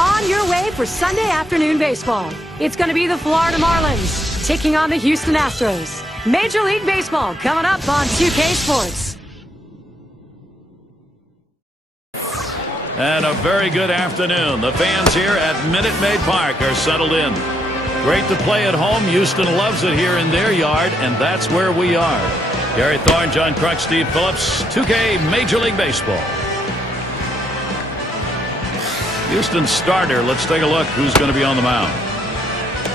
on your way for Sunday afternoon baseball. It's going to be the Florida Marlins taking on the Houston Astros. Major League Baseball coming up on 2K Sports. And a very good afternoon. The fans here at Minute Maid Park are settled in. Great to play at home. Houston loves it here in their yard, and that's where we are. Gary Thorne, John Kruk, Steve Phillips, 2K Major League Baseball. Houston starter. Let's take a look who's going to be on the mound.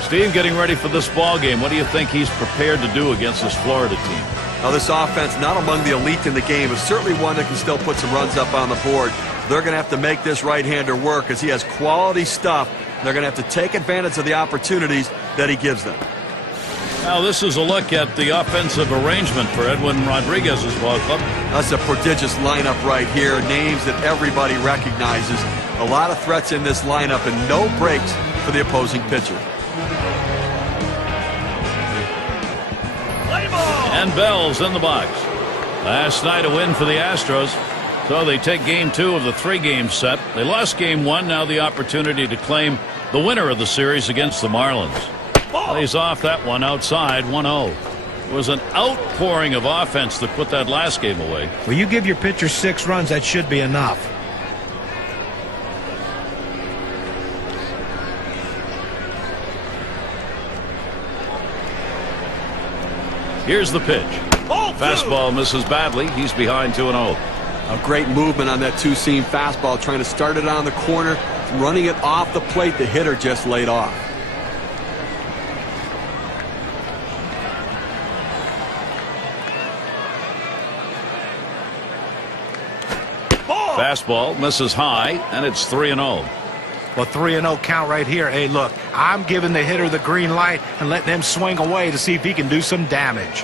Steve, getting ready for this ball game. What do you think he's prepared to do against this Florida team? Now, this offense, not among the elite in the game, is certainly one that can still put some runs up on the board. They're going to have to make this right-hander work as he has quality stuff. They're going to have to take advantage of the opportunities that he gives them. Now, this is a look at the offensive arrangement for Edwin Rodriguez's ball club. That's a prodigious lineup right here. Names that everybody recognizes. A lot of threats in this lineup and no breaks for the opposing pitcher. And Bell's in the box. Last night a win for the Astros. So they take game 2 of the 3-game set. They lost game 1. Now the opportunity to claim the winner of the series against the Marlins. Plays off that one outside 1-0. It was an outpouring of offense that put that last game away. Well, you give your pitcher 6 runs, that should be enough. Here's the pitch. Fastball misses badly. He's behind 2-0. A great movement on that 2-seam fastball, trying to start it on the corner, running it off the plate. The hitter just laid off. Fastball misses high, and it's 3-0. Well, 3-0 count right here. Hey, look, I'm giving the hitter the green light and letting him swing away to see if he can do some damage.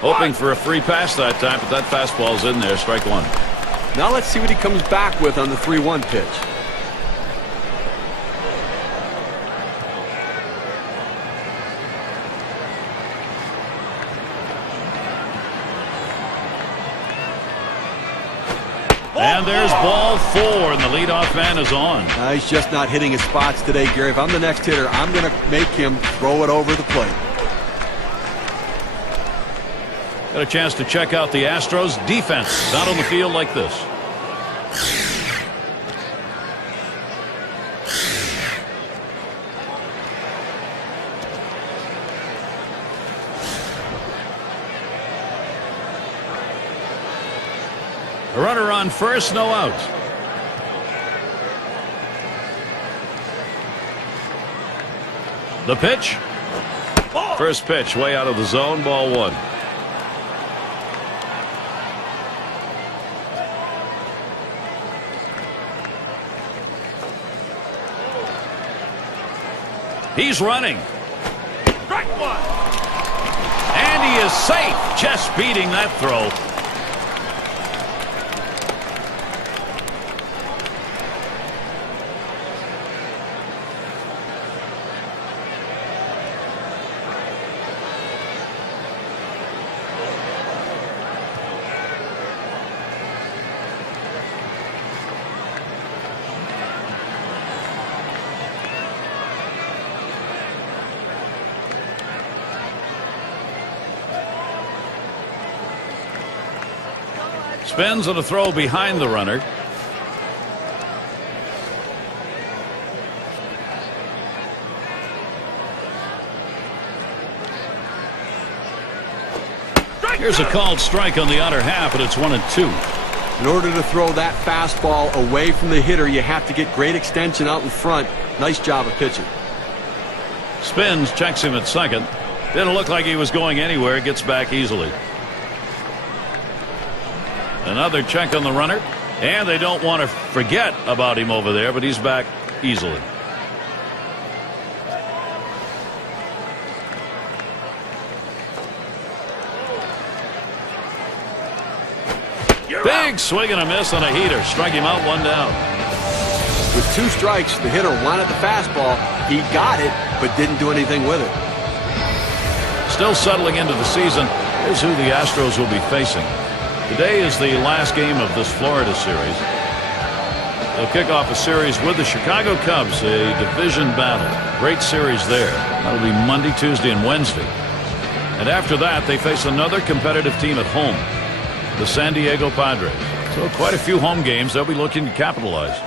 Hoping for a free pass that time, but that fastball's in there. Strike 1. Now let's see what he comes back with on the 3-1 pitch. And there's ball 4, and the leadoff man is on. He's just not hitting his spots today, Gary. If I'm the next hitter, I'm going to make him throw it over the plate. Got a chance to check out the Astros defense out on the field like this. A runner on first, no outs. The pitch. First pitch way out of the zone, ball 1. He's running. Strike 1. And he is safe, just beating that throw. Spins on a throw behind the runner. Here's a called strike on the outer half, and it's 1-2. In order to throw that fastball away from the hitter, you have to get great extension out in front. Nice job of pitching. Spins, checks him at second. Didn't look like he was going anywhere. Gets back easily. Another check on the runner, and they don't want to forget about him over there, but he's back easily. Big swing and a miss on a heater. Strike him out, 1 down. With 2 strikes, the hitter wanted the fastball. He got it, but didn't do anything with it. Still settling into the season. Here's who the Astros will be facing. Today is the last game of this Florida series. They'll kick off a series with the Chicago Cubs, a division battle. Great series there. That'll be Monday, Tuesday, and Wednesday. And after that, they face another competitive team at home, the San Diego Padres. So quite a few home games they'll be looking to capitalize.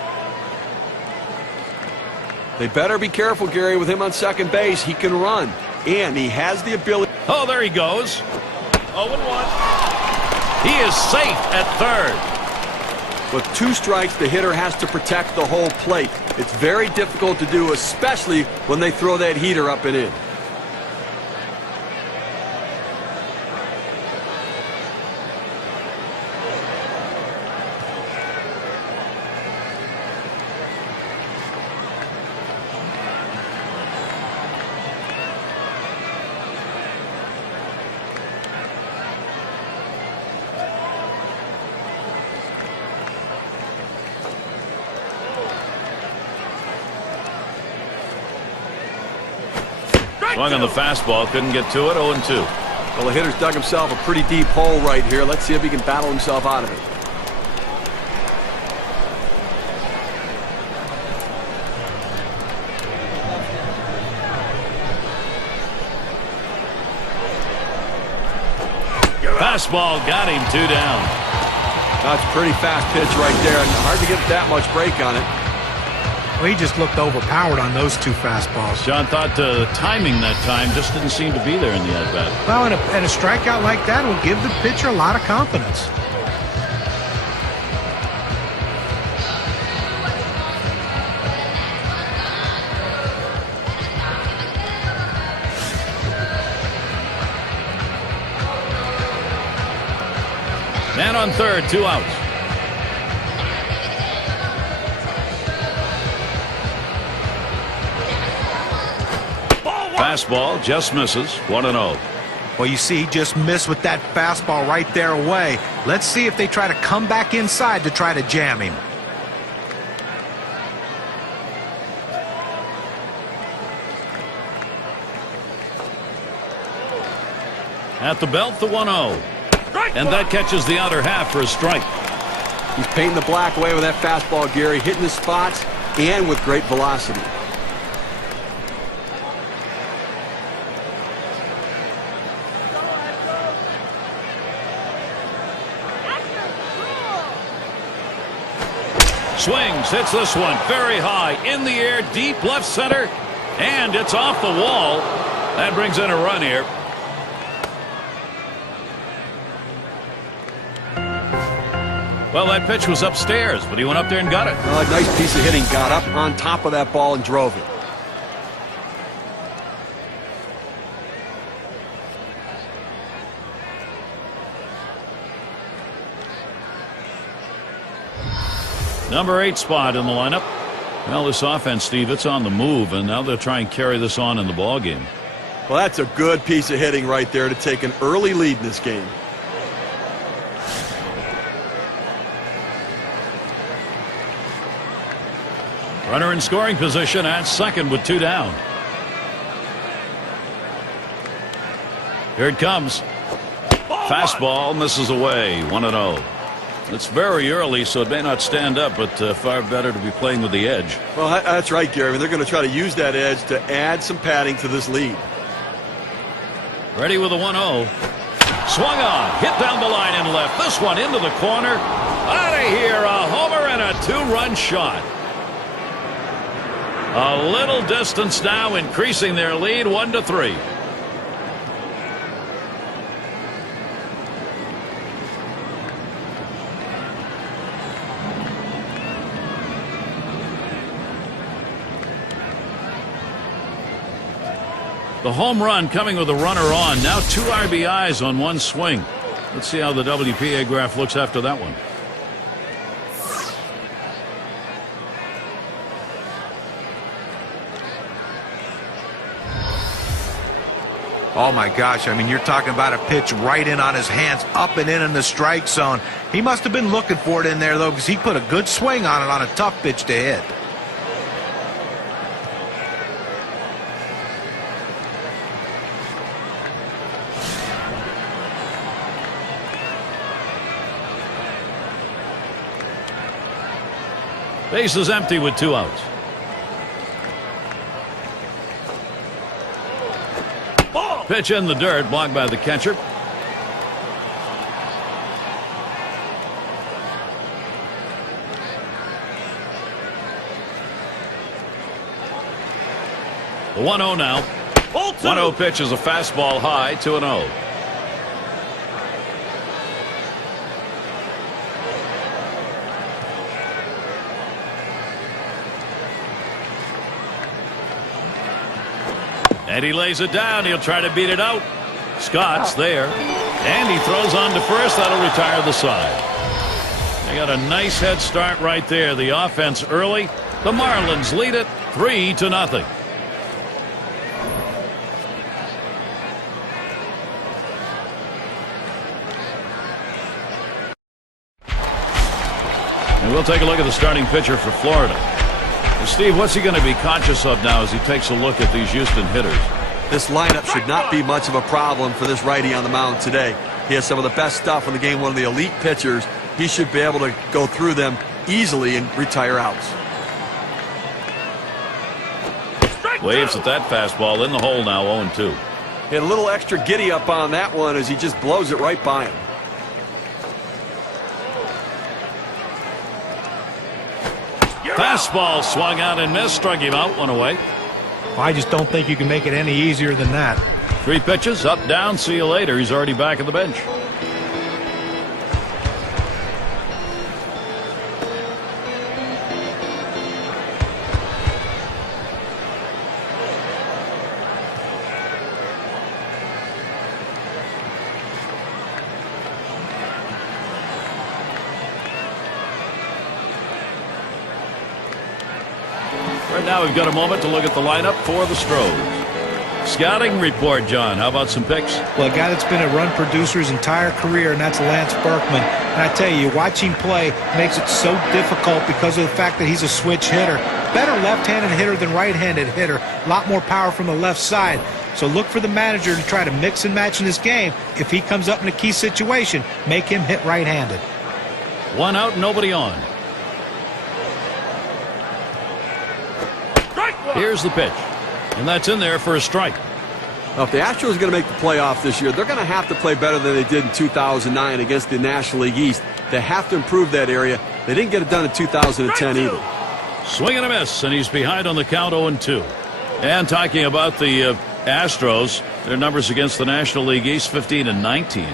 They better be careful, Gary, with him on second base. He can run, and he has the ability. Oh, there he goes. 0-1. He is safe at third. With 2 strikes, the hitter has to protect the whole plate. It's very difficult to do, especially when they throw that heater up and in. Swung on the fastball, couldn't get to it. 0-2. Well, the hitter's dug himself a pretty deep hole right here. Let's see if he can battle himself out of it. Fastball got him, 2 down. That's a pretty fast pitch right there, and hard to get that much break on it. Well, he just looked overpowered on those 2 fastballs. John thought the timing that time just didn't seem to be there in the at-bat. Well, and a strikeout like that will give the pitcher a lot of confidence. Man on third, 2 outs. Fastball just misses. 1-0. Well, you see, he just missed with that fastball right there away. Let's see if they try to come back inside to try to jam him. At the belt, the 1-0. And that catches the outer half for a strike. He's painting the black away with that fastball, Gary, hitting the spots and with great velocity. Swings, hits this one very high, in the air, deep left center, and it's off the wall. That brings in a run here. Well, that pitch was upstairs, but he went up there and got it. Well, a nice piece of hitting. Got up on top of that ball and drove it. Number 8 spot in the lineup. Well, this offense, Steve, it's on the move, and now they'll try and carry this on in the ball game. Well, that's a good piece of hitting right there to take an early lead in this game. Runner in scoring position at second with 2 down. Here it comes. Fastball misses away. 1-0. It's very early, so it may not stand up, but far better to be playing with the edge. Well, that's right, Gary. I mean, they're going to try to use that edge to add some padding to this lead. Ready with a 1-0. Swung on. Hit down the line and left. This one into the corner. Out of here. A homer and a 2-run shot. A little distance now, increasing their lead 1-3. The home run coming with a runner on. Now 2 RBIs on 1 swing. Let's see how the WPA graph looks after that one. Oh, my gosh. I mean, you're talking about a pitch right in on his hands, up and in the strike zone. He must have been looking for it in there, though, because he put a good swing on it on a tough pitch to hit. Base is empty with 2 outs. Pitch in the dirt, blocked by the catcher. The 1-0 now. 1-0 pitch is a fastball high, 2-0. And he lays it down. He'll try to beat it out. Scott's there. And he throws on to first. That'll retire the side. They got a nice head start right there. The offense early. The Marlins lead it 3-0. And we'll take a look at the starting pitcher for Florida. Steve, what's he going to be conscious of now as he takes a look at these Houston hitters? This lineup should not be much of a problem for this righty on the mound today. He has some of the best stuff in the game, one of the elite pitchers. He should be able to go through them easily and retire outs. Waves at that fastball in the hole now, 0-2. Hit a little extra giddy up on that one as he just blows it right by him. Fastball swung out and missed, struck him out, 1 away. I just don't think you can make it any easier than that. 3 pitches, up, down, see you later. He's already back at the bench. Right now we've got a moment to look at the lineup for the Astros. Scouting report, John. How about some picks? Well, a guy that's been a run producer his entire career, and that's Lance Berkman. And I tell you, watching play makes it so difficult because of the fact that he's a switch hitter. Better left-handed hitter than right-handed hitter. A lot more power from the left side. So look for the manager to try to mix and match in this game. If he comes up in a key situation, make him hit right-handed. 1 out, nobody on. Here's the pitch. And that's in there for a strike. Now, if the Astros are going to make the playoff this year, they're going to have to play better than they did in 2009 against the National League East. They have to improve that area. They didn't get it done in 2010 either. Swing and a miss, and he's behind on the count 0-2. And talking about the Astros, their numbers against the National League East, 15-19.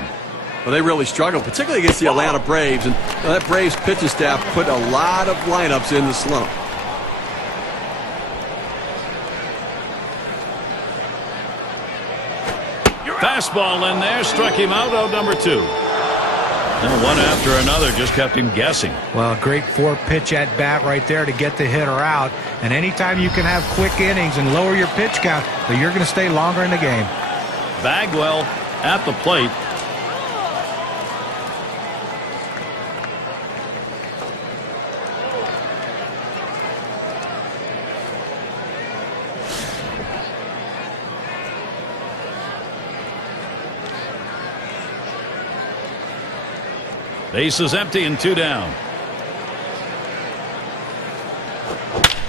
Well, they really struggled, particularly against the Atlanta Braves. And that Braves pitching staff put a lot of lineups in the slump. Fastball in there, struck him out, out number 2. And one after another just kept him guessing. Well, great 4-pitch at bat right there to get the hitter out. And anytime you can have quick innings and lower your pitch count, you're going to stay longer in the game. Bagwell at the plate. Base is empty and 2 down.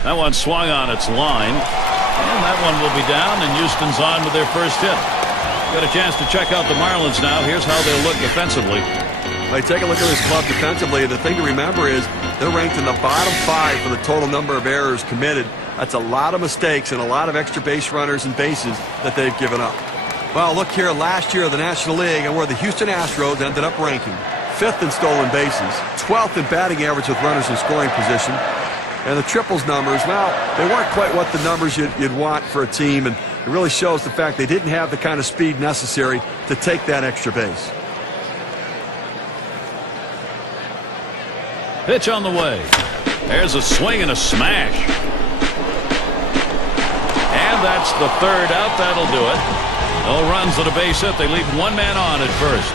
That one swung on its line. And that one will be down, and Houston's on with their first hit. Got a chance to check out the Marlins now. Here's how they'll look defensively. Hey, take a look at this club defensively. The thing to remember is they're ranked in the bottom 5 for the total number of errors committed. That's a lot of mistakes and a lot of extra base runners and bases that they've given up. Well, look here, last year of the National League and where the Houston Astros ended up ranking. 5th in stolen bases, 12th in batting average with runners in scoring position. And the triples numbers, well, they weren't quite what the numbers you'd want for a team, and it really shows the fact they didn't have the kind of speed necessary to take that extra base. Pitch on the way. There's a swing and a smash. And that's the 3rd out. That'll do it. No runs at a base hit. They leave 1 man on at first.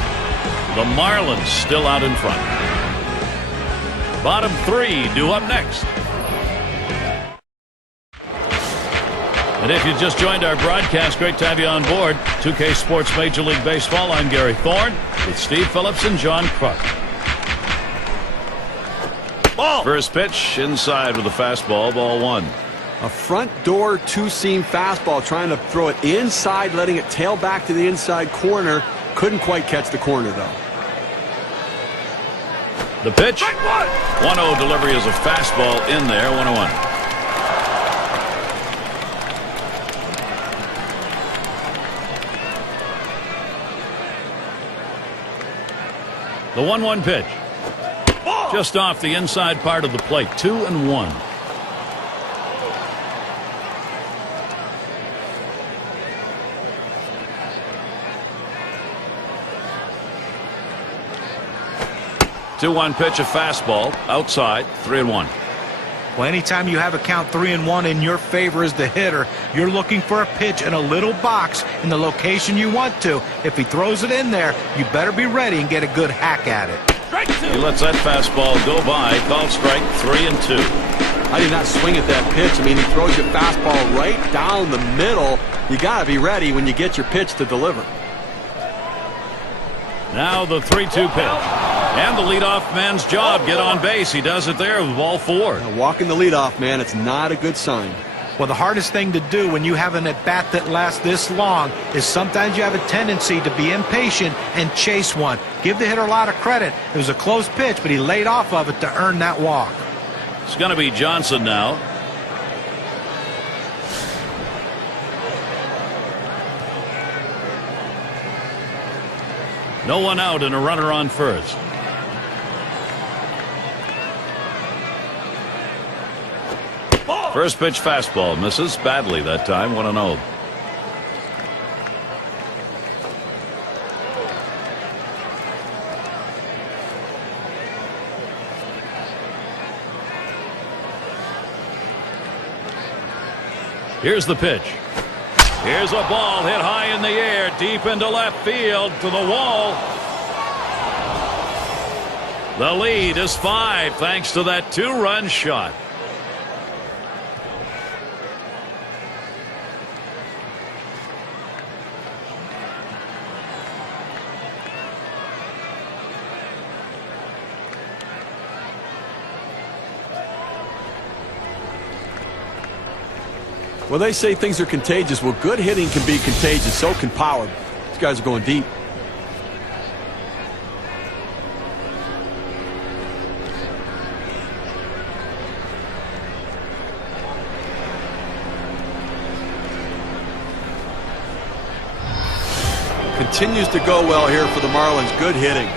The Marlins still out in front. Bottom 3 due up next. And if you just joined our broadcast, great to have you on board. 2K Sports Major League Baseball. I'm Gary Thorne with Steve Phillips and John Kruk. First pitch inside with a fastball, ball one. A front door two-seam fastball, trying to throw it inside, letting it tail back to the inside corner. Couldn't quite catch the corner, though. The pitch. 1-0 delivery is a fastball in there, 1-1. The 1-1 pitch. Just off the inside part of the plate, 2-1. Two-one pitch, a fastball outside, 3-1. Well, anytime you have a count 3-1 in your favor as the hitter, you're looking for a pitch in a little box in the location you want to. If he throws it in there, you better be ready and get a good hack at it. He lets that fastball go by. Called strike 3-2. I did not swing at that pitch. I mean, he throws your fastball right down the middle. You got to be ready when you get your pitch to deliver. Now the 3-2 pitch. And the leadoff man's job, get on base. He does it there with ball four. Now, walking the leadoff man, it's not a good sign. Well, the hardest thing to do when you have an at-bat that lasts this long is sometimes you have a tendency to be impatient and chase one. Give the hitter a lot of credit. It was a close pitch, but he laid off of it to earn that walk. It's going to be Johnson now. No one out and a runner on first. First pitch fastball misses badly that time, 1-0. Here's the pitch. Here's a ball hit high in the air, deep into left field, to the wall. The lead is 5 thanks to that two-run shot. Well, they say things are contagious. Well, good hitting can be contagious. So can power. These guys are going deep. Continues to go well here for the Marlins. Good hitting.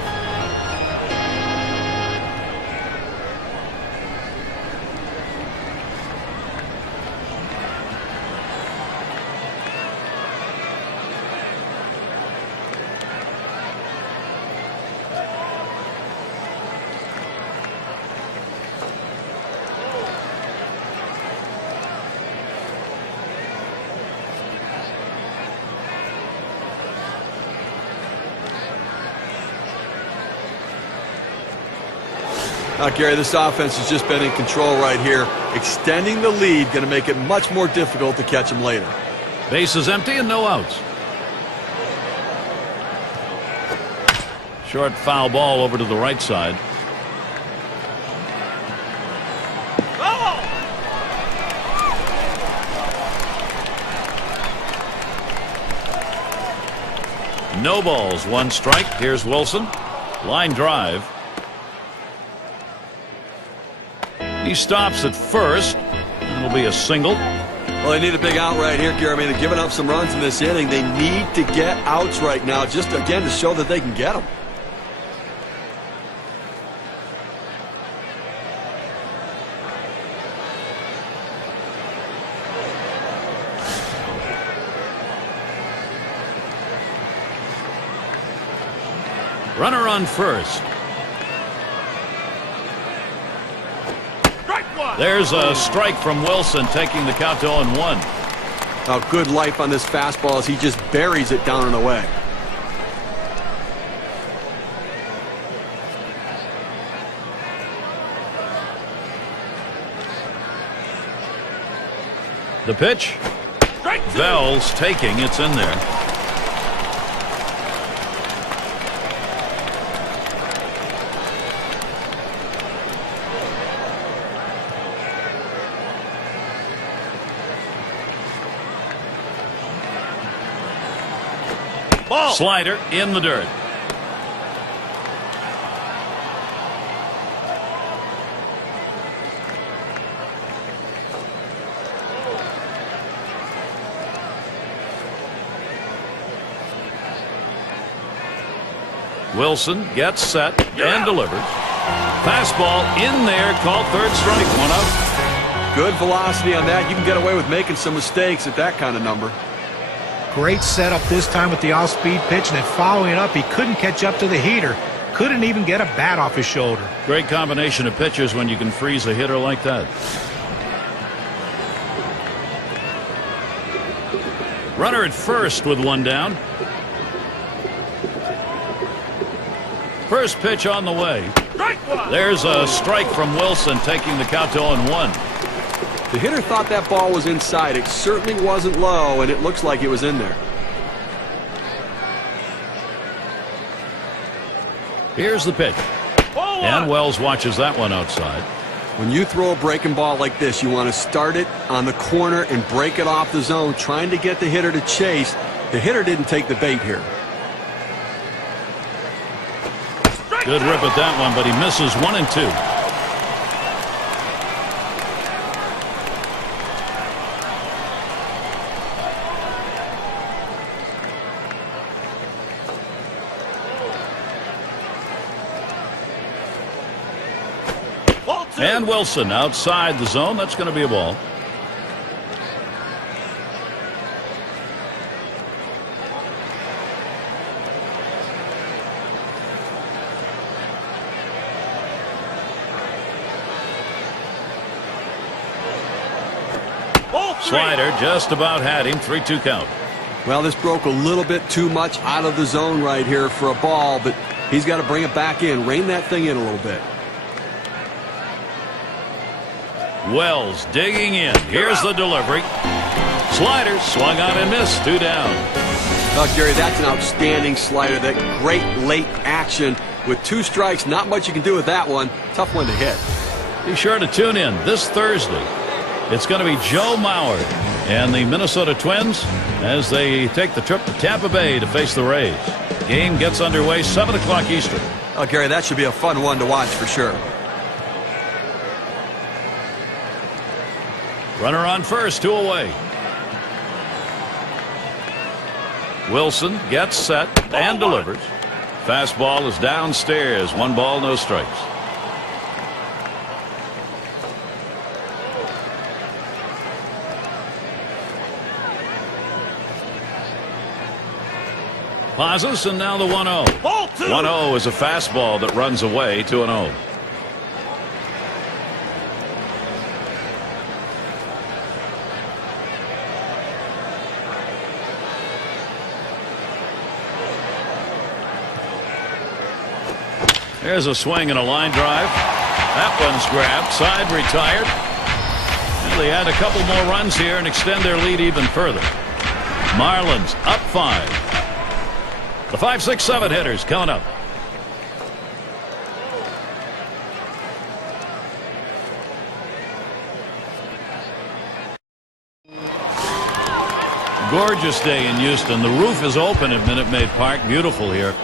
Now, Gary, this offense has just been in control right here. Extending the lead, going to make it much more difficult to catch them later. Base is empty and no outs. Short foul ball over to the right side. No balls, 1 strike. Here's Wilson. Line drive. He stops at first. It'll be a single. Well, they need a big out right here, Gary. I mean, they're giving up some runs in this inning. They need to get outs right now, just again to show that they can get them. Runner on first. There's a strike from Wilson, taking the count to 0-1. Now, good life on this fastball as he just buries it down and away. The pitch. Bell's taking. It's in there. Ball. Slider in the dirt. Wilson gets set and delivers. Fastball in there, called third strike, 1 out. Good velocity on that. You can get away with making some mistakes at that kind of number. Great setup this time with the off-speed pitch, and then following it up, he couldn't catch up to the heater. Couldn't even get a bat off his shoulder. Great combination of pitches when you can freeze a hitter like that. Runner at first with 1 down. First pitch on the way. There's a strike from Wilson, taking the count to 0-1. The hitter thought that ball was inside. It certainly wasn't low, and it looks like it was in there. Here's the pitch. And Wells watches that one outside. When you throw a breaking ball like this, you want to start it on the corner and break it off the zone, trying to get the hitter to chase. The hitter didn't take the bait here. Good rip at that one, but he misses 1 and 2. And Wilson outside the zone. That's going to be a ball. Slider just about had him. 3-2 count. Well, this broke a little bit too much out of the zone right here for a ball, but he's got to bring it back in. Rein that thing in a little bit. Wells digging in. Here's the delivery. Slider swung on and missed. 2 down. Oh, Gary, that's an outstanding slider. That great late action with 2 strikes. Not much you can do with that one. Tough one to hit. Be sure to tune in this Thursday. It's going to be Joe Mauer and the Minnesota Twins as they take the trip to Tampa Bay to face the Rays. Game gets underway 7 o'clock Eastern. Oh, Gary, that should be a fun one to watch for sure. Runner on first, 2 away. Wilson gets set and delivers. Fastball is downstairs. 1 ball, no strikes. Pauses, and now the 1-0. 1-0 is a fastball that runs away. 2-0. There's a swing and a line drive. That one's grabbed. Side retired. And they add a couple more runs here and extend their lead even further. Marlins up 5. The 5, 6, 7 hitters coming up. Gorgeous day in Houston. The roof is open at Minute Maid Park. Beautiful here.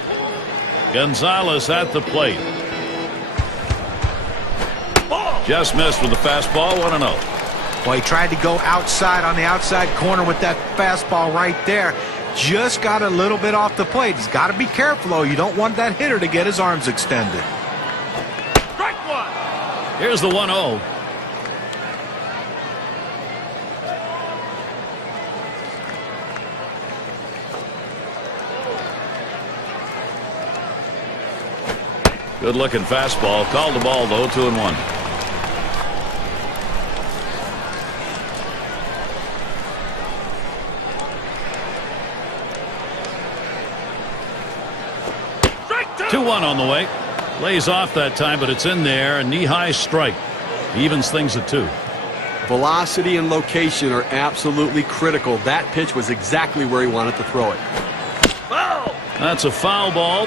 Gonzalez at the plate. Just missed with the fastball. 1-0. Well, he tried to go outside on the outside corner with that fastball right there. Just got a little bit off the plate. He's got to be careful, though. You don't want that hitter to get his arms extended. Strike 1. Here's the 1-0. Good looking fastball. Called the ball, though. 2-1. On the way. Lays off that time, but it's in there. A knee-high strike. Evens things at 2. Velocity and location are absolutely critical. That pitch was exactly where he wanted to throw it. Foul! That's a foul ball.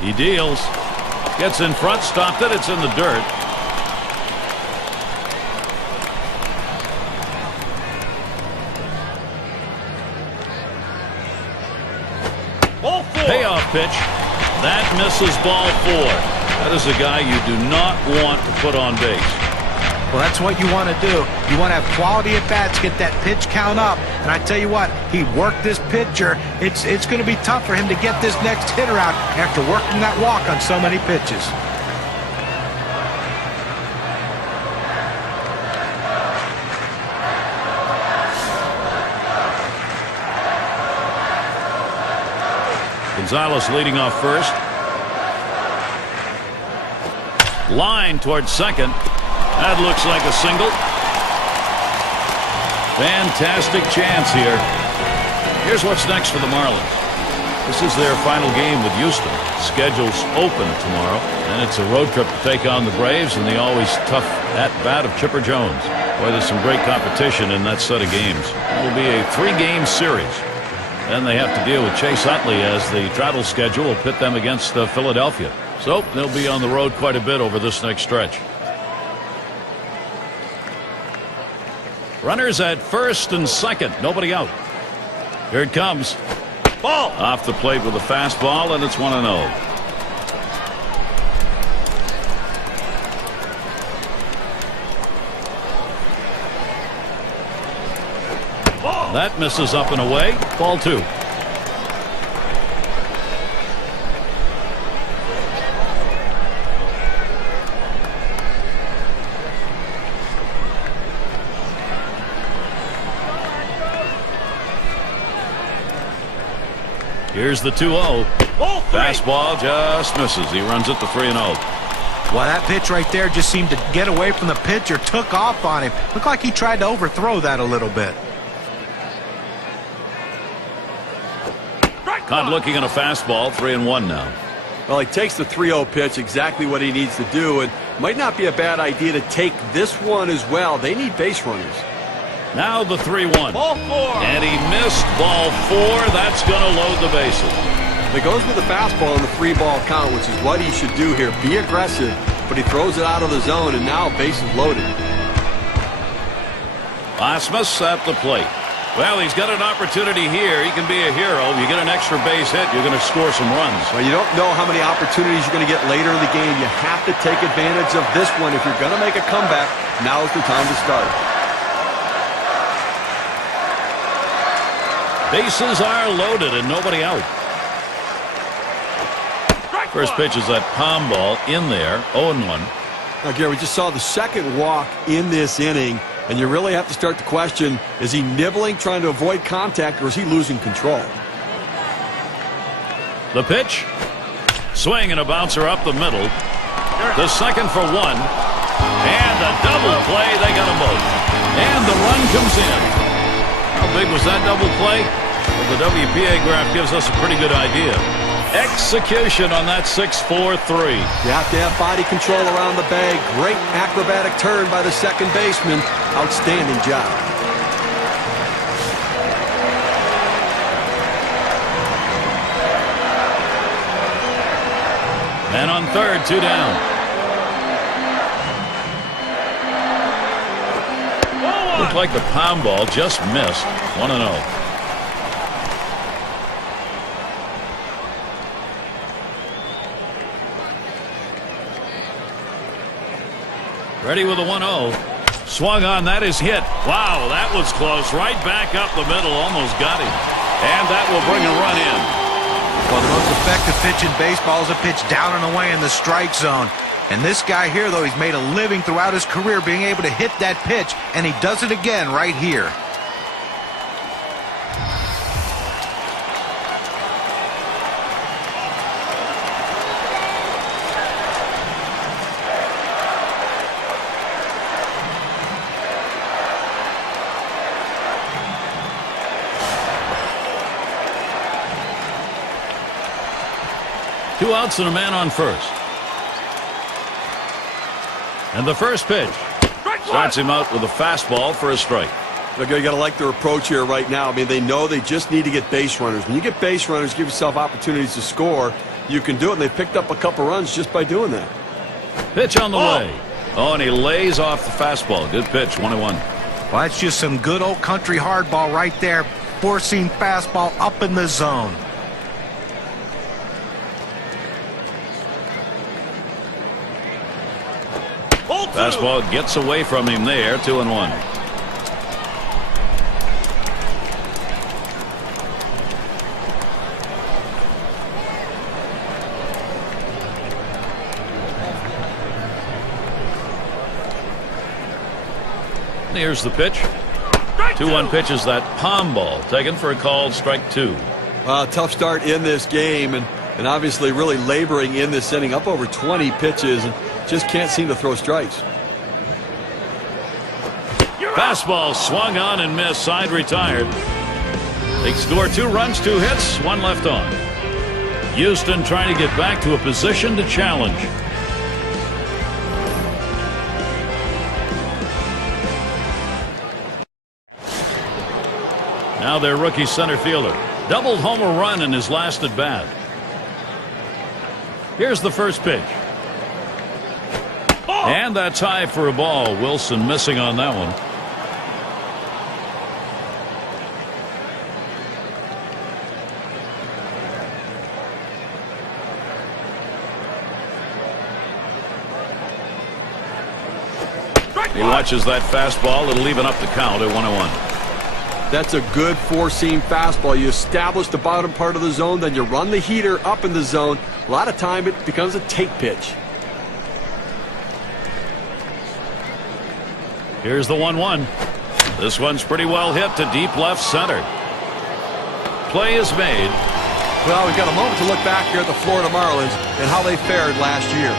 He deals. Gets in front, stopped it. It's in the dirt. pitch. That misses ball 4. That is a guy you do not want to put on base. Well, that's what you want to do. You want to have quality at bats, get that pitch count up. And I tell you what, he worked this pitcher. It's going to be tough for him to get this next hitter out after working that walk on so many pitches. Gonzalez leading off first. Line towards second. That looks like a single. Fantastic chance here. Here's what's next for the Marlins. This is their final game with Houston. Schedule's open tomorrow, and it's a road trip to take on the Braves and the always tough at-bat of Chipper Jones. Boy, there's some great competition in that set of games. It'll be a 3-game series. Then they have to deal with Chase Utley as the travel schedule will pit them against Philadelphia. So they'll be on the road quite a bit over this next stretch. Runners at first and second. Nobody out. Here it comes. Ball. Off the plate with a fastball, and it's 1-0. That misses up and away. Ball 2. Here's the 2-0. Fastball just misses. He runs it to 3-0. Well, that pitch right there just seemed to get away from the pitcher, took off on him. Looked like he tried to overthrow that a little bit. Not looking at a fastball. 3-1 now. Well, he takes the 3-0 pitch, exactly what he needs to do, and might not be a bad idea to take this one as well. They need base runners. Now the 3-1. Ball 4. And he missed ball 4. That's going to load the bases. It goes with the fastball in the 3-ball count, which is what he should do here. Be aggressive, but he throws it out of the zone, and now bases loaded. Osmus at the plate. Well, he's got an opportunity here. He can be a hero. You get an extra base hit, you're going to score some runs. Well, you don't know how many opportunities you're going to get later in the game. You have to take advantage of this one. If you're going to make a comeback, now's the time to start. Bases are loaded and nobody out. First pitch is that palm ball in there. 0-1. Now, Gary, we just saw the second walk in this inning, and you really have to start to question, is he nibbling, trying to avoid contact, or is he losing control? The pitch. Swing and a bouncer up the middle. The second for 1. And a double play. They got them both. And the run comes in. How big was that double play? Well, the WPA graph gives us a pretty good idea. Execution on that 6-4-3. You have to have body control around the bag. Great acrobatic turn by the second baseman. Outstanding job. And on third, 2 down. Looked like the palm ball just missed. 1-0. Ready with a 1-0. Swung on. That is hit. Wow, that was close. Right back up the middle. Almost got him. And that will bring a run in. Well, the most effective pitch in baseball is a pitch down and away in the strike zone. And this guy here, though, he's made a living throughout his career being able to hit that pitch, and he does it again right here. Two outs and a man on first. And the first pitch starts him out with a fastball for a strike. Look, you got to like their approach here right now. I mean, they know they just need to get base runners. When you get base runners, give yourself opportunities to score. You can do it, and they picked up a couple runs just by doing that. Pitch on the way. Oh, and he lays off the fastball. Good pitch, 1-1. Well, that's just some good old country hardball right there. Four-seam fastball up in the zone. Fastball gets away from him there. 2-1. Here's the pitch. 2-1 pitch is that palm ball taken for a called strike 2. Tough start in this game, and obviously really laboring in this inning, up over 20 pitches, and just can't seem to throw strikes. Fastball swung on and missed. Side retired. They score 2 runs, 2 hits, 1 left on. Houston trying to get back to a position to challenge. Now their rookie center fielder doubled home a run in his last at bat. Here's the first pitch. And that's high for a ball. Wilson missing on that one. He watches that fastball. It'll even up the count at 1-1. That's a good four-seam fastball. You establish the bottom part of the zone, then you run the heater up in the zone. A lot of time it becomes a take pitch. Here's the 1-1. This one's pretty well hit to deep left center. Play is made. Well, we've got a moment to look back here at the Florida Marlins and how they fared last year.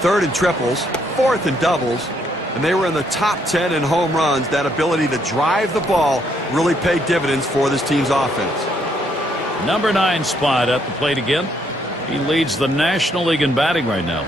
3rd in triples, 4th in doubles, and they were in the top 10 in home runs. That ability to drive the ball really paid dividends for this team's offense. Number 9 spot at the plate again. He leads the National League in batting right now.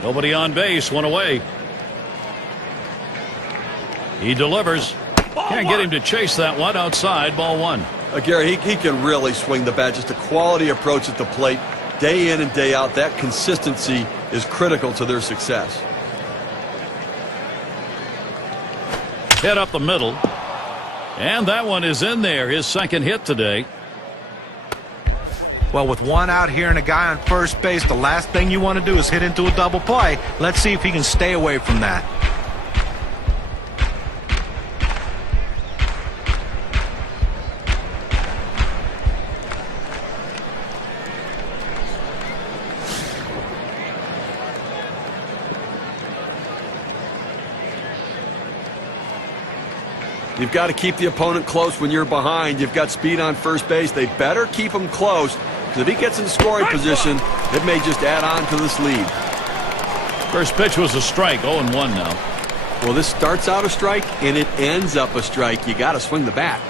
Nobody on base, 1 away. He delivers. Can't get him to chase that one outside. Ball 1. Gary, he can really swing the bat. Just a quality approach at the plate. Day in and day out, that consistency is critical to their success. Hit up the middle. And that one is in there. His 2nd hit today. Well, with 1 out here and a guy on first base, the last thing you want to do is hit into a double play. Let's see if he can stay away from that. You've got to keep the opponent close when you're behind. You've got speed on first base. They better keep him close, because if he gets in scoring position, it may just add on to this lead. First pitch was a strike. 0-1 now. Well, this starts out a strike, and it ends up a strike. You got to swing the bat.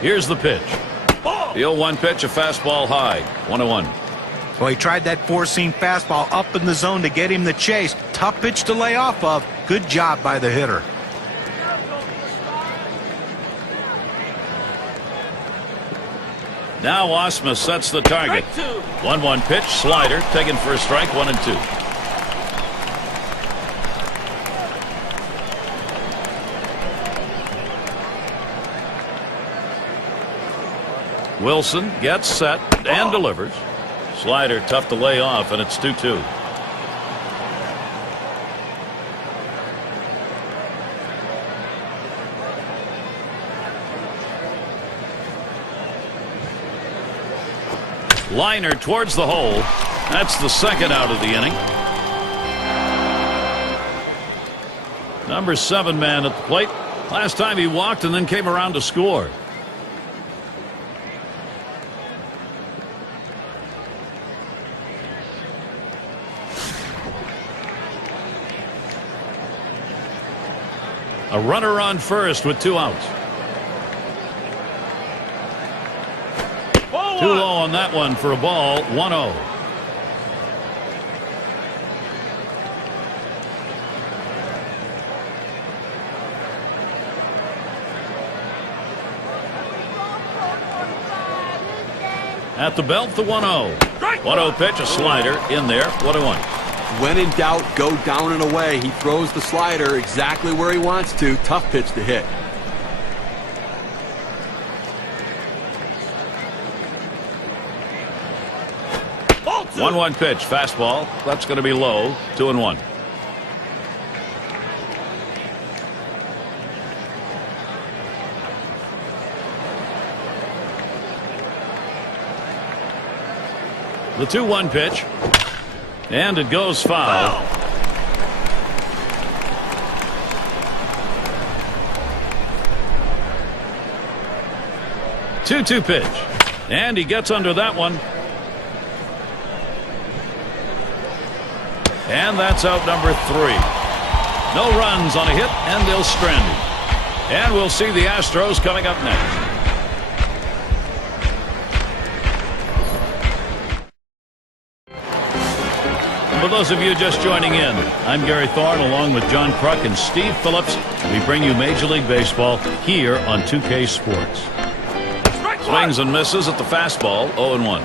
Here's the pitch. The 0-1 pitch, a fastball high. 1-1. Well, he tried that four-seam fastball up in the zone to get him the chase. Tough pitch to lay off of. Good job by the hitter. Now Osmus sets the target. 1-1 pitch, slider, taken for a strike. 1-2. Wilson gets set and delivers. Slider tough to lay off, and it's 2-2. Liner towards the hole. That's the 2nd out of the inning. Number 7 man at the plate. Last time he walked and then came around to score. A runner on first with 2 outs. Too low on that one for a ball. 1-0. At the belt, the 1-0. 1-0 pitch, a slider in there. 1-1. When in doubt, go down and away. He throws the slider exactly where he wants to. Tough pitch to hit. Ball 1-1 pitch, fastball. That's going to be low. 2-1. The 2-1 pitch. And it goes foul. 2-2 pitch. And he gets under that one. And that's out number 3. No runs on a hit, and they'll strand him. And we'll see the Astros coming up next. For those of you just joining in, I'm Gary Thorne along with John Kruk and Steve Phillips. We bring you Major League Baseball here on 2K Sports. Swings and misses at the fastball, 0-1.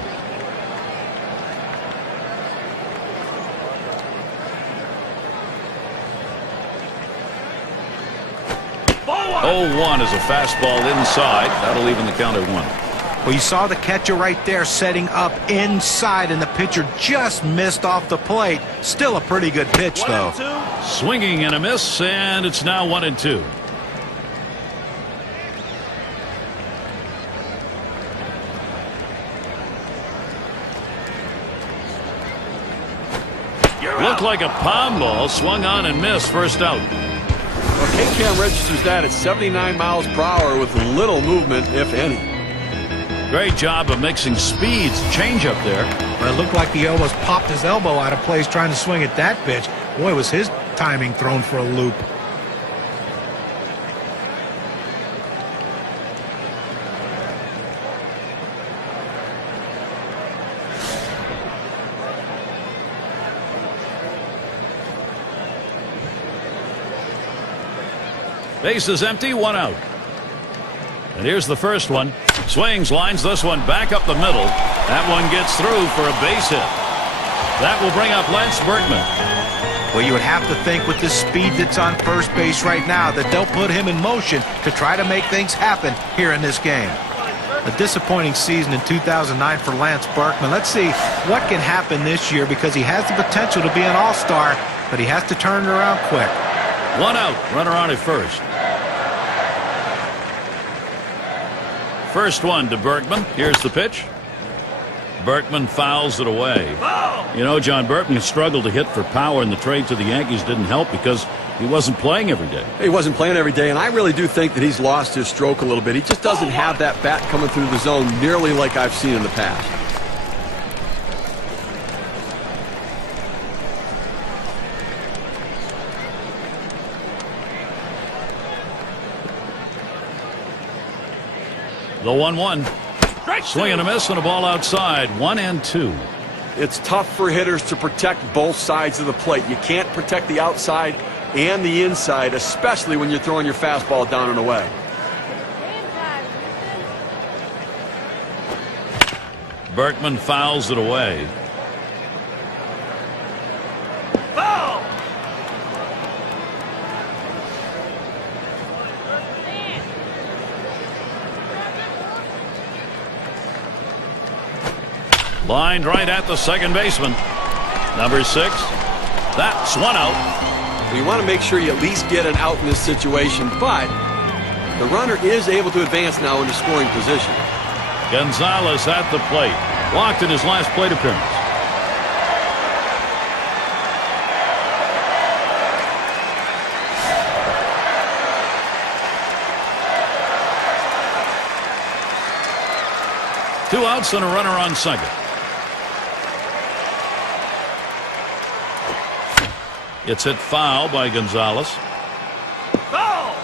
Ball 1 is a fastball inside. That'll even the count at 1. Well, you saw the catcher right there setting up inside, and the pitcher just missed off the plate. Still a pretty good pitch, though. Swinging and a miss, and it's now 1-2. Looked like a palm ball, swung on and missed, first out. Well, K-Cam registers that at 79 miles per hour with little movement, if any. Great job of mixing speeds, change up there. But it looked like he almost popped his elbow out of place trying to swing at that pitch. Boy, was his timing thrown for a loop. Base is empty, 1 out. And here's the first one. Swings, lines this one back up the middle. That one gets through for a base hit. That will bring up Lance Berkman. Well, you would have to think with the speed that's on first base right now that they'll put him in motion to try to make things happen here in this game. A disappointing season in 2009 for Lance Berkman. Let's see what can happen this year, because he has the potential to be an all-star, but he has to turn it around quick. 1 out, runner on at first. First one to Berkman. Here's the pitch. Berkman fouls it away. You know, John, Berkman struggled to hit for power, and the trade to the Yankees didn't help because he wasn't playing every day. He wasn't playing every day, and I really do think that he's lost his stroke a little bit. He just doesn't have that bat coming through the zone nearly like I've seen in the past. The 1-1. Swing and a miss and a ball outside. 1-2. It's tough for hitters to protect both sides of the plate. You can't protect the outside and the inside, especially when you're throwing your fastball down and away. Berkman fouls it away. Foul! Lined right at the second baseman. Number 6. That's 1 out. You want to make sure you at least get an out in this situation, but the runner is able to advance now into scoring position. Gonzalez at the plate. Walked in his last plate appearance. Two outs and a runner on second. It's hit foul by Gonzalez. Foul!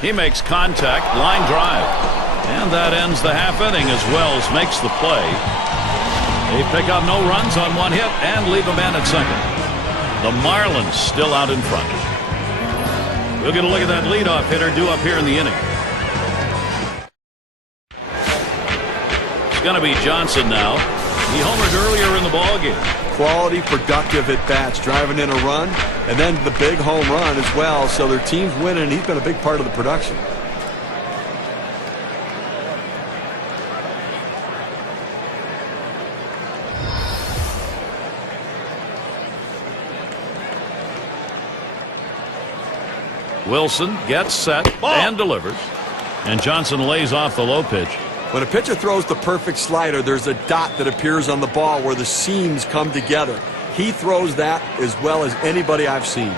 He makes contact, line drive. And that ends the half inning as Wells makes the play. They pick up no runs on one hit and leave a man at second. The Marlins still out in front. We'll get a look at that leadoff hitter due up here in the inning. It's going to be Johnson now. He homered earlier in the ballgame. Quality, productive at bats, driving in a run, and then the big home run as well. So their team's winning, and he's been a big part of the production. Wilson gets set and delivers. And Johnson lays off the low pitch. When a pitcher throws the perfect slider, there's a dot that appears on the ball where the seams come together. He throws that as well as anybody I've seen.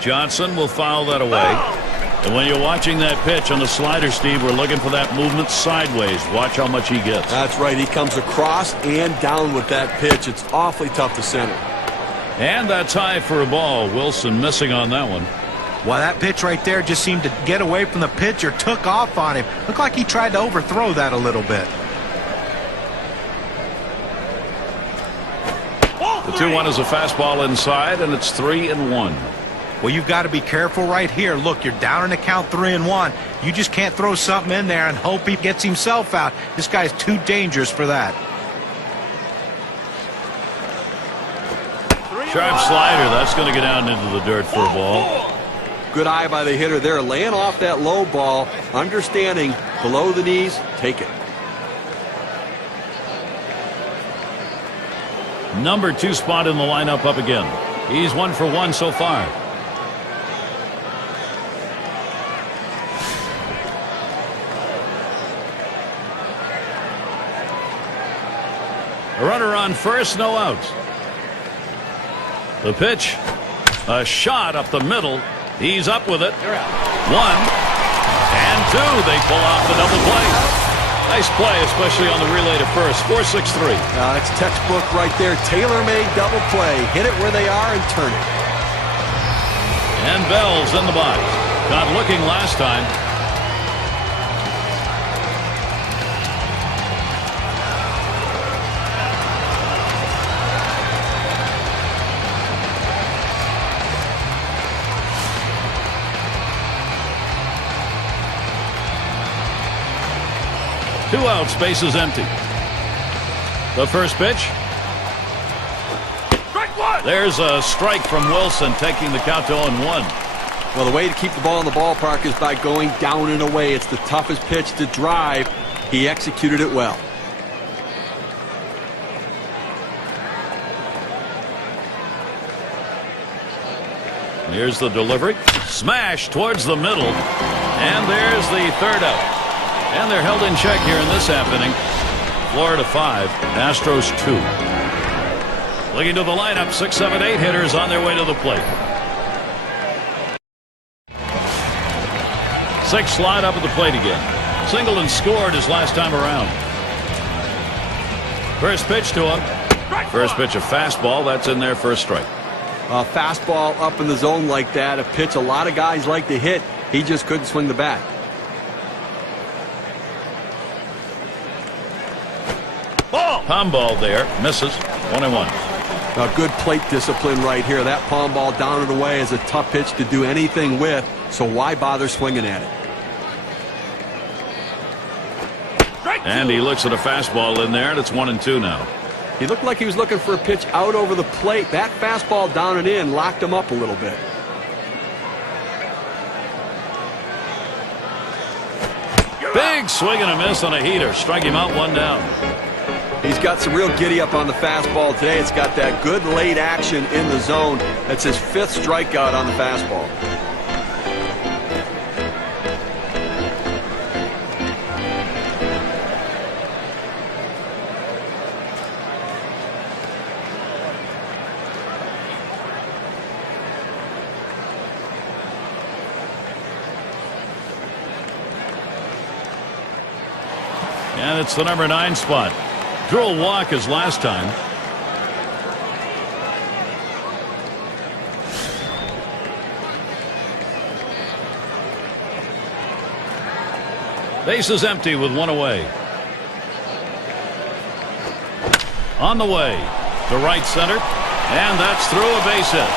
Johnson will foul that away. And when you're watching that pitch on the slider, Steve, we're looking for that movement sideways. Watch how much he gets. That's right. He comes across and down with that pitch. It's awfully tough to center. And that's high for a ball. Wilson missing on that one. Well, that pitch right there just seemed to get away from the pitcher, took off on him. Looked like he tried to overthrow that a little bit. The 2-1 is a fastball inside, and it's 3-1. Well, you've got to be careful right here. Look, you're down in the count 3-1. You just can't throw something in there and hope he gets himself out. This guy's too dangerous for that. Sharp slider. That's going to get down into the dirt for a ball. Good eye by the hitter there, laying off that low ball, understanding below the knees, take it. Number 2 spot in the lineup up again. He's 1 for 1 so far. A runner on first, no outs. The pitch, a shot up the middle. He's up with it. 1 and 2. They pull off the double play. Nice play, especially on the relay to first. 4-6-3. That's textbook right there. Tailor-made double play. Hit it where they are and turn it. And Bell's in the box. Not looking last time. Two outs, bases empty. The first pitch. There's a strike from Wilson, taking the count to 0-1. Well, the way to keep the ball in the ballpark is by going down and away. It's the toughest pitch to drive. He executed it well. Here's the delivery. Smash towards the middle. And there's the third out. And they're held in check here in this half inning. Florida 5, Astros 2. Looking to the lineup, 6, 7, 8 hitters on their way to the plate. 6 slide up at the plate again. Singleton scored his last time around. First pitch to him. First pitch a fastball. That's in there for a strike. A fastball up in the zone like that, a pitch a lot of guys like to hit. He just couldn't swing the bat. Palm ball there, misses. 1-1. A good plate discipline right here. That palm ball down and away is a tough pitch to do anything with, so why bother swinging at it? And he looks at a fastball in there, and it's 1-2 now. He looked like he was looking for a pitch out over the plate. That fastball down and in locked him up a little bit. Big swing and a miss on a heater. Strike him out, 1 down. He's got some real giddy up on the fastball today. It's got that good late action in the zone. That's his 5th strikeout on the fastball. And it's the number 9 spot. Drew a walk his last time. Base is empty with 1 away. On the way to right center, and that's through a base hit.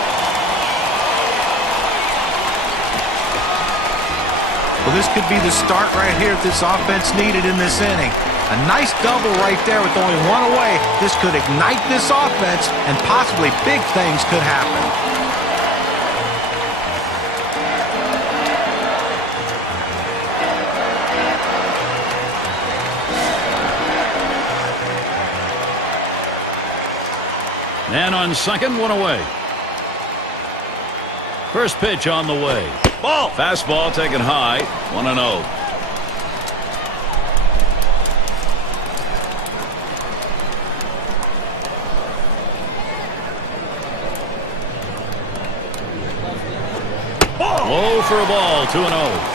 Well, this could be the start right here if this offense needed in this inning. A nice double right there with only one away. This could ignite this offense, and possibly big things could happen. And on second, one away. First pitch on the way. Ball. Fastball taken high. 1-0. Low for a ball. 2-0.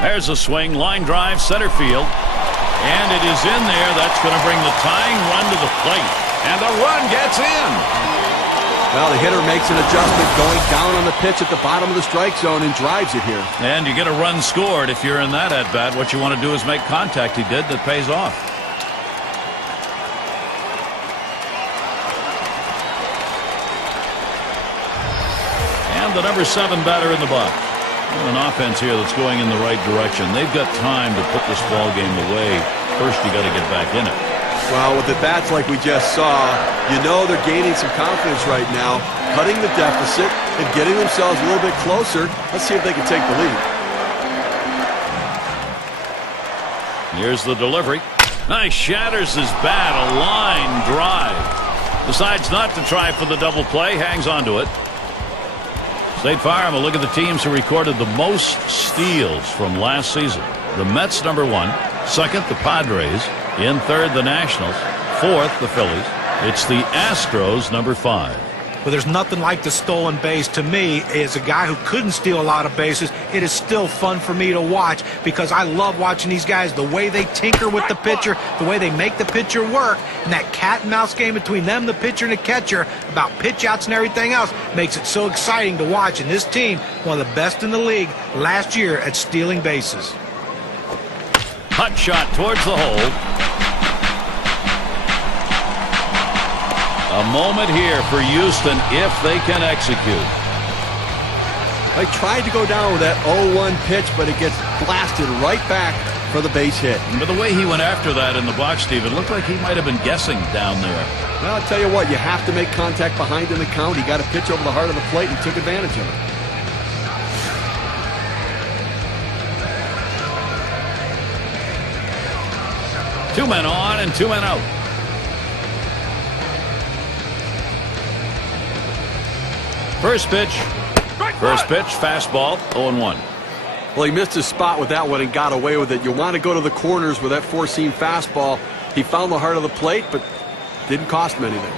There's a swing, line drive, center field. And it is in there. That's going to bring the tying run to the plate. And the run gets in. Well, the hitter makes an adjustment going down on the pitch at the bottom of the strike zone and drives it here. And you get a run scored if you're in that at-bat. What you want to do is make contact. He did. That pays off. And the number 7 batter in the box. An offense here that's going in the right direction. They've got time to put this ball game away. First, you got to get back in it. Well, with the bats like we just saw, you know they're gaining some confidence right now, cutting the deficit and getting themselves a little bit closer. Let's see if they can take the lead. Here's the delivery. Nice, shatters his bat. A line drive. Decides not to try for the double play. Hangs on to it. State Farm, a look at the teams who recorded the most steals from last season. The Mets, number 1. Second, the Padres. In third, the Nationals. Fourth, the Phillies. It's the Astros, number 5. Well, there's nothing like the stolen base. To me, as a guy who couldn't steal a lot of bases, it is still fun for me to watch because I love watching these guys, the way they tinker with the pitcher, the way they make the pitcher work, and that cat and mouse game between them, the pitcher, and the catcher about pitch outs and everything else makes it so exciting to watch. And this team, one of the best in the league last year at stealing bases. Hot shot towards the hole. A moment here for Houston if they can execute. They tried to go down with that 0-1 pitch, but it gets blasted right back for the base hit. But the way he went after that in the box, Steve, it looked like he might have been guessing down there. Well, I'll tell you what, you have to make contact behind in the count. He got a pitch over the heart of the plate and took advantage of it. Two men on and 2 men out. First pitch, fastball, 0-1. Well, he missed his spot with that one and got away with it. You want to go to the corners with that four-seam fastball. He found the heart of the plate, but didn't cost him anything.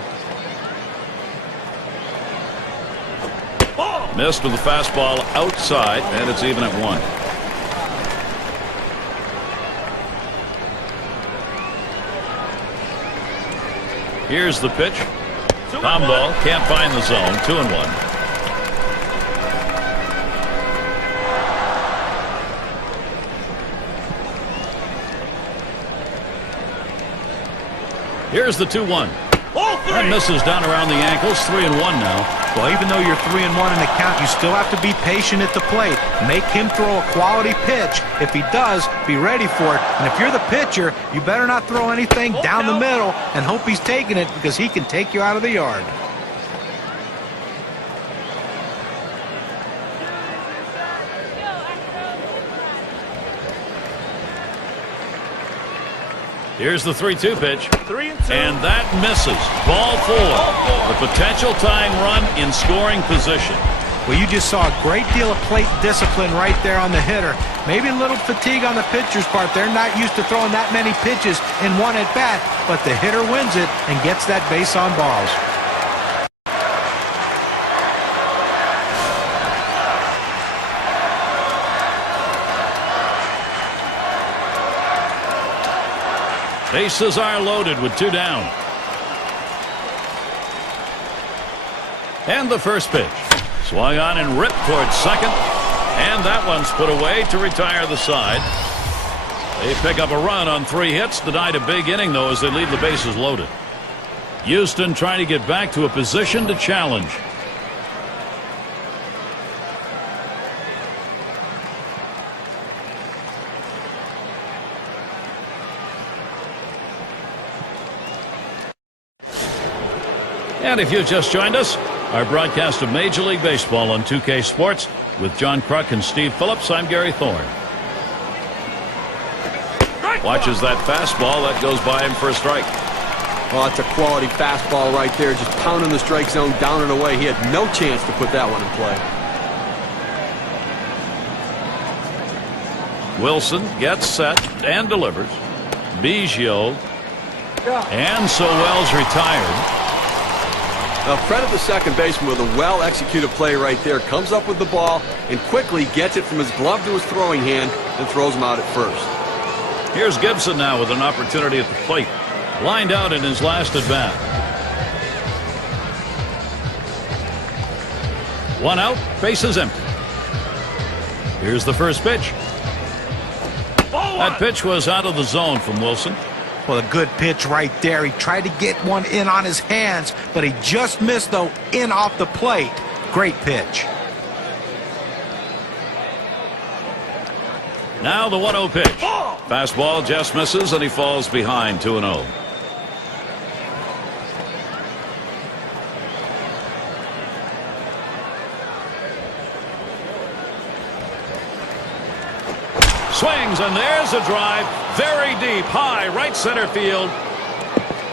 Missed with the fastball outside, and it's even at 1. Here's the pitch. Foul ball, can't find the zone. 2-1. Here's the 2-1. That misses down around the ankles. 3-1 now. Well, even though you're 3-1 in the count, you still have to be patient at the plate. Make him throw a quality pitch. If he does, be ready for it. And if you're the pitcher, you better not throw anything down the middle and hope he's taking it because he can take you out of the yard. Here's the 3-2 pitch. And that misses. Ball 4. The potential tying run in scoring position. Well, you just saw a great deal of plate discipline right there on the hitter. Maybe a little fatigue on the pitcher's part. They're not used to throwing that many pitches in one at bat, but the hitter wins it and gets that base on balls. Bases are loaded with 2 down. And the first pitch. Swung on and ripped towards second. And that one's put away to retire the side. They pick up a run on 3 hits. Denied a big inning, though, as they leave the bases loaded. Houston trying to get back to a position to challenge. And if you've just joined us, our broadcast of Major League Baseball on 2K Sports with John Kruk and Steve Phillips. I'm Gary Thorne. Watches that fastball that goes by him for a strike. Oh, it's a quality fastball right there, just pounding the strike zone down and away. He had no chance to put that one in play. Wilson gets set and delivers. Biggio and so Wells retired. Now credit the second baseman with a well-executed play right there. Comes up with the ball and quickly gets it from his glove to his throwing hand and throws him out at first. Here's Gibson now with an opportunity at the plate. Lined out in his last at bat. 1 out, bases empty. Here's the first pitch. That pitch was out of the zone from Wilson. Well, a good pitch right there. He tried to get one in on his hands, but he just missed, though, in off the plate. Great pitch. Now the 1-0 pitch. Fastball just misses, and he falls behind 2-0. Swings, and there's a drive. Very deep, high, right center field.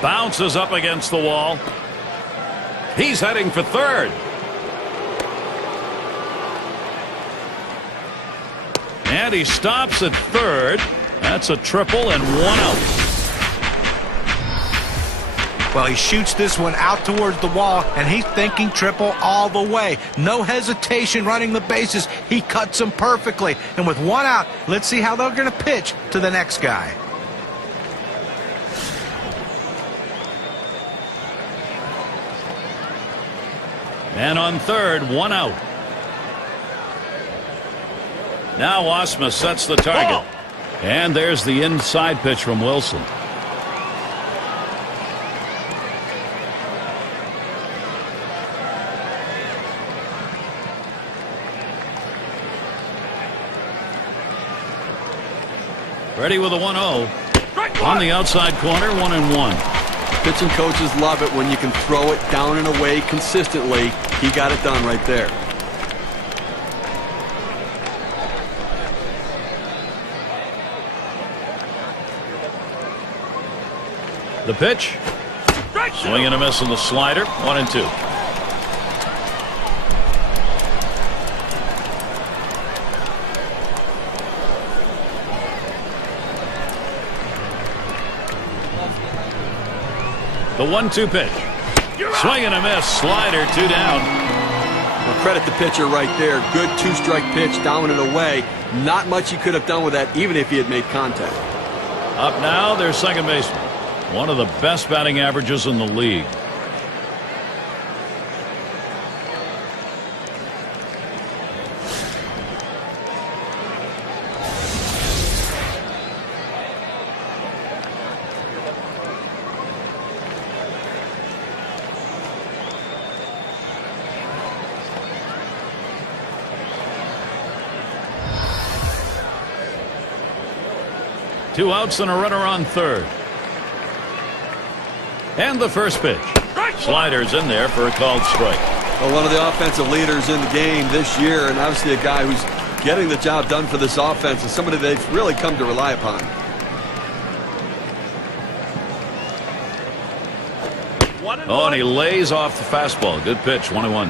Bounces up against the wall. He's heading for third. And he stops at third. That's a triple and 1 out. Well, he shoots this one out towards the wall, and he's thinking triple all the way. No hesitation running the bases. He cuts them perfectly. And with 1 out, let's see how they're going to pitch to the next guy. And on third, 1 out. Now Osma sets the target. And there's the inside pitch from Wilson. Ready with a 1-0. On the outside corner, 1-1. Pitching coaches love it when you can throw it down and away consistently. He got it done right there. The pitch. Swing and a miss on the slider. 1-2. The 1-2 pitch. Swing and a miss. Slider, 2 down. Well, credit the pitcher right there. Good 2-strike pitch down and away. Not much he could have done with that, even if he had made contact. Up now, their second baseman. One of the best batting averages in the league. Two outs and a runner on third. And the first pitch. Slider's in there for a called strike. Well, one of the offensive leaders in the game this year, and obviously a guy who's getting the job done for this offense, and somebody they've really come to rely upon. Oh, and he lays off the fastball. Good pitch, 1-1.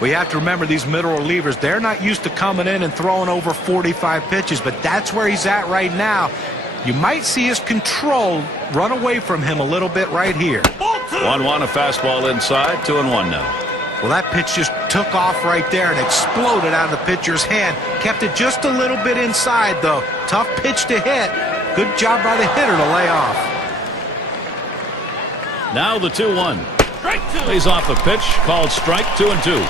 We have to remember these middle relievers, they're not used to coming in and throwing over 45 pitches, but that's where he's at right now. You might see his control run away from him a little bit right here. 1-1, a fastball inside, 2-1 now. Well, that pitch just took off right there and exploded out of the pitcher's hand. Kept it just a little bit inside, though. Tough pitch to hit. Good job by the hitter to lay off. Now the 2-1. Lays off a pitch called strike 2-2.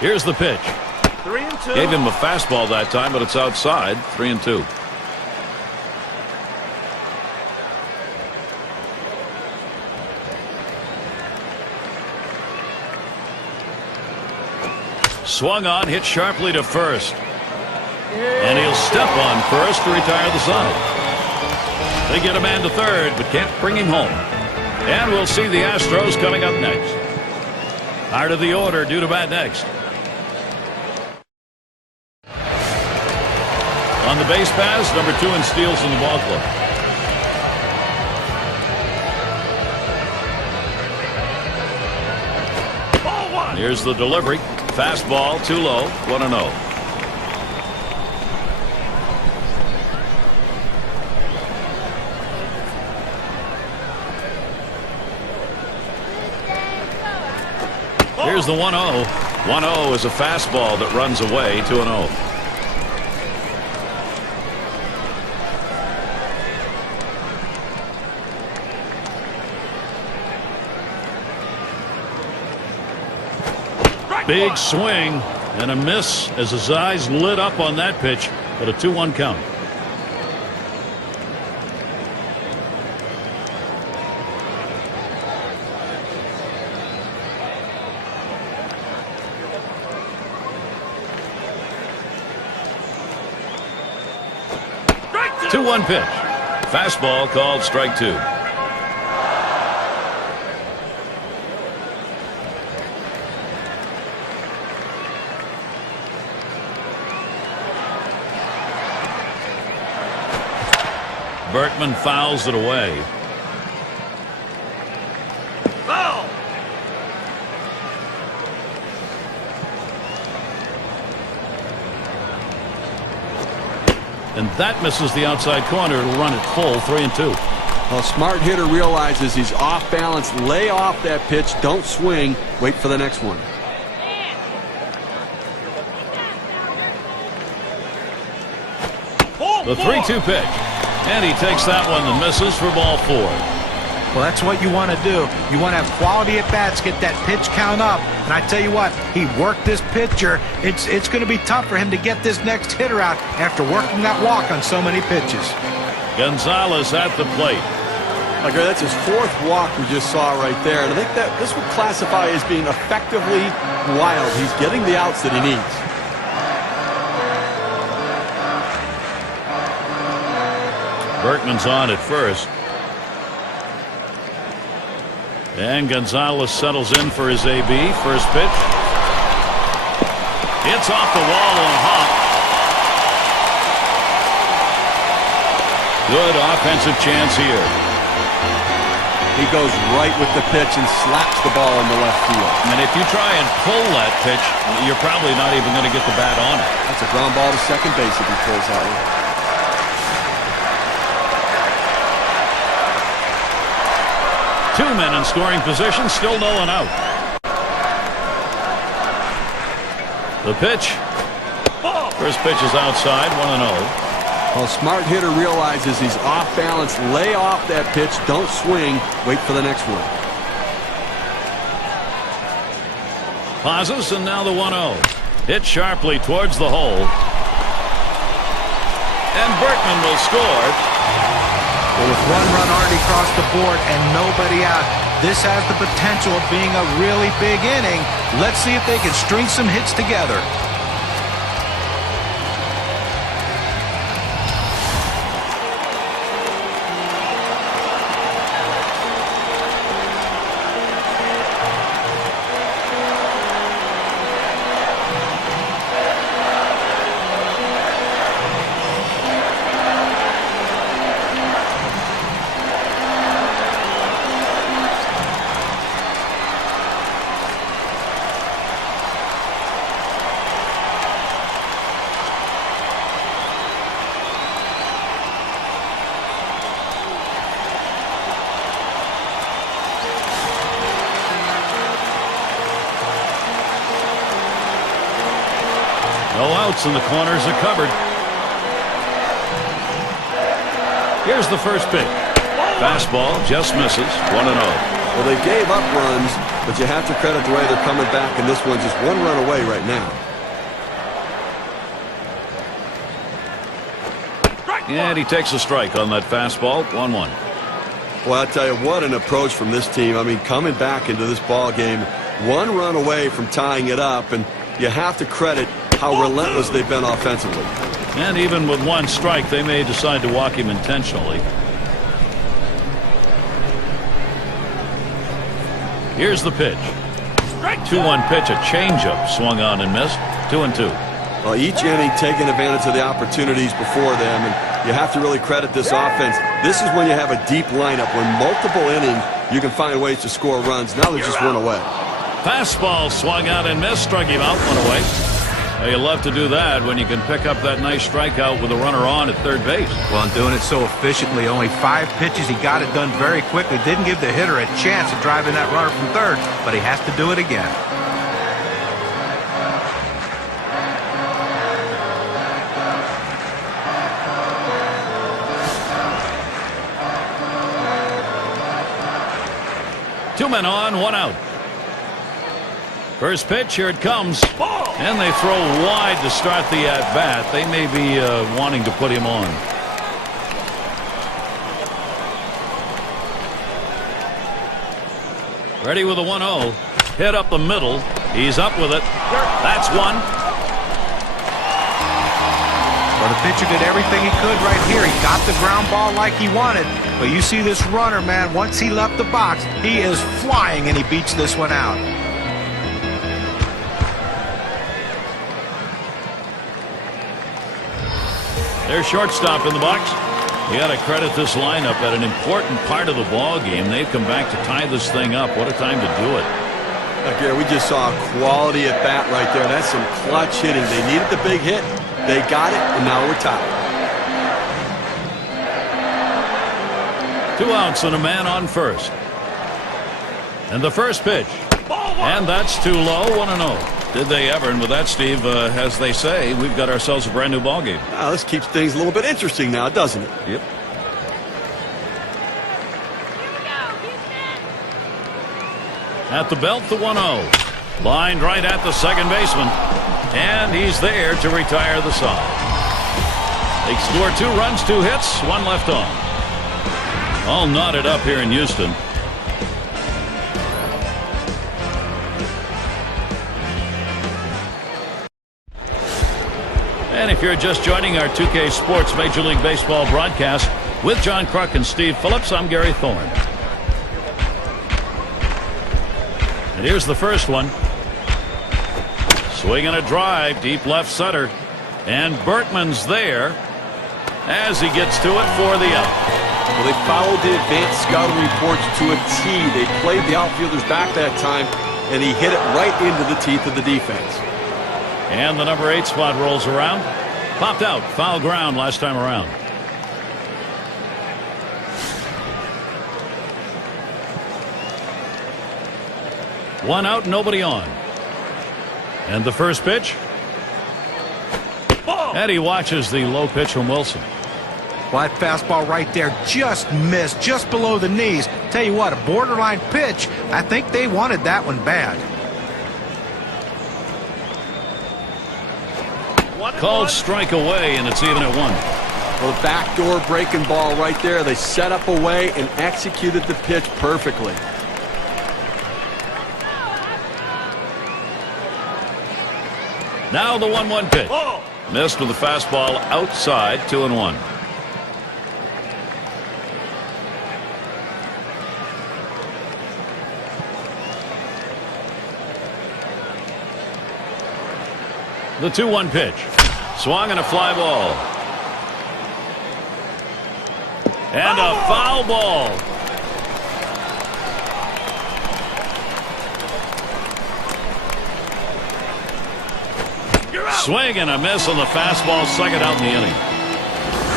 Here's the pitch. 3-2. Gave him a fastball that time, but it's outside. 3-2. Swung on, hit sharply to first. And he'll step on first to retire the side. They get a man to third, but can't bring him home. And we'll see the Astros coming up next. Heart of the order due to bat next. On the base pass, number 2 in steals in the ball club. Here's the delivery. Fastball too low. 1-0. Here's the 1-0. 1-0 is a fastball that runs away. 2-0. Big swing and a miss as his eyes lit up on that pitch, but a 2-1 count. Strike 2. 2-1 pitch. Fastball called strike 2. Berkman fouls it away. Foul. And that misses the outside corner. It'll run it full. 3-2. A smart hitter realizes he's off balance. Lay off that pitch. Don't swing. Wait for the next one. The 3-2 pitch. And he takes that one and misses for ball 4. Well, that's what you want to do. You want to have quality at bats, get that pitch count up. And I tell you what, he worked this pitcher. It's going to be tough for him to get this next hitter out after working that walk on so many pitches. Gonzalez at the plate. Okay, that's his 4th walk we just saw right there. And I think that this would classify as being effectively wild. He's getting the outs that he needs. Berkman's on at first. And Gonzalez settles in for his AB. First pitch. It's off the wall on a hop. Good offensive chance here. He goes right with the pitch and slaps the ball in the left field. And if you try and pull that pitch, you're probably not even going to get the bat on it. That's a ground ball to second base if he pulls that one. Two men in scoring position, still no one out. The pitch. First pitch is outside, 1-0. A smart hitter realizes he's off balance. Lay off that pitch. Don't swing. Wait for the next one. Pauses, and now the 1-0. Hit sharply towards the hole. And Berkman will score. Well, with 1 run already across the board and nobody out, this has the potential of being a really big inning. Let's see if they can string some hits together. No outs and the corners are covered. Here's the first pitch. Fastball just misses. 1-0. Well, they gave up runs, but you have to credit the way they're coming back, and this one's just one run away right now. And he takes a strike on that fastball. 1-1. Well, I'll tell you, what an approach from this team. I mean, coming back into this ball game, one run away from tying it up, and you have to credit how relentless they've been offensively. And even with one strike, they may decide to walk him intentionally. Here's the pitch. 2-1 pitch, a changeup swung on and missed. 2-2. Well, each inning taking advantage of the opportunities before them, and you have to really credit this offense. This is when you have a deep lineup. When multiple innings, you can find ways to score runs. Now they're just one away. Fastball swung out and missed, struck him out, 1 away. Well, you love to do that when you can pick up that nice strikeout with a runner on at third base. Well, and doing it so efficiently, only 5 pitches, he got it done very quickly. Didn't give the hitter a chance of driving that runner from third, but he has to do it again. Two men on, 1 out. First pitch, here it comes. And they throw wide to start the at-bat. They may be wanting to put him on. Ready with a 1-0. Hit up the middle. He's up with it. That's one. Well, the pitcher did everything he could right here. He got the ground ball like he wanted. But you see this runner, man, once he left the box, he is flying, and he beats this one out. Their shortstop in the box. You got to credit this lineup at an important part of the ball game. They've come back to tie this thing up. What a time to do it. Look here, we just saw a quality at bat right there. That's some clutch hitting. They needed the big hit. They got it, and now we're tied. 2 outs and a man on first. And the first pitch. And that's too low. 1-0. Did they ever? And with that, Steve, as they say, we've got ourselves a brand new ball game. Now, this keeps things a little bit interesting now, doesn't it? Yep. At the belt, the 1-0. Lined right at the second baseman. And he's there to retire the side. They score 2 runs, 2 hits, 1 left on. All knotted up here in Houston. And if you're just joining our 2K Sports Major League Baseball broadcast with John Kruk and Steve Phillips, I'm Gary Thorne. And here's the first one. Swinging a drive, deep left center. And Bertman's there as he gets to it for the out. Well, they followed the advanced scouting reports to a T. They played the outfielders back that time, and he hit it right into the teeth of the defense. And the number 8 spot rolls around. Popped out. Foul ground last time around. One out, nobody on. And the first pitch. And he watches the low pitch from Wilson. Well, that fastball right there just missed, just below the knees. Tell you what, a borderline pitch. I think they wanted that one bad. Called strike away, and it's even at 1. Well, the backdoor breaking ball right there. They set up away and executed the pitch perfectly. Now the 1-1 pitch. Missed with the fastball outside. 2-1. The 2-1 pitch. Swung and a fly ball. And a foul ball. Swing and a miss on the fastball, second out in the inning.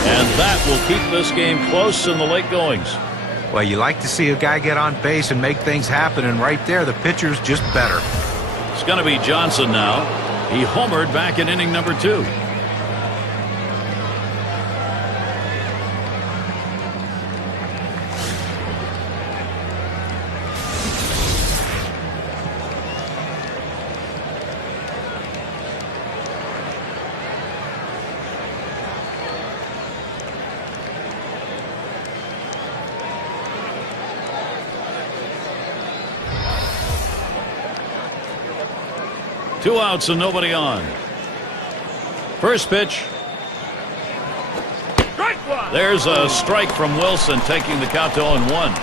And that will keep this game close in the late goings. Well, you like to see a guy get on base and make things happen, and right there, the pitcher's just better. It's going to be Johnson now. He homered back in inning number 2. Two outs and nobody on. First pitch. There's a strike from Wilson, taking the count to 0-1.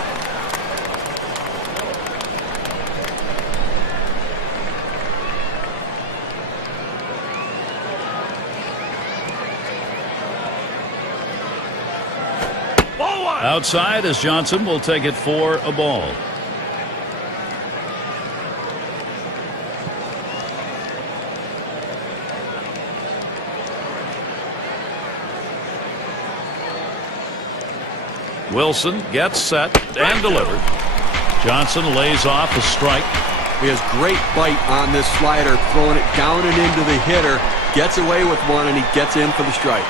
Outside as Johnson will take it for a ball. Wilson gets set and delivered. Johnson lays off a strike. He has great bite on this slider, throwing it down and into the hitter. Gets away with one, and he gets in for the strike.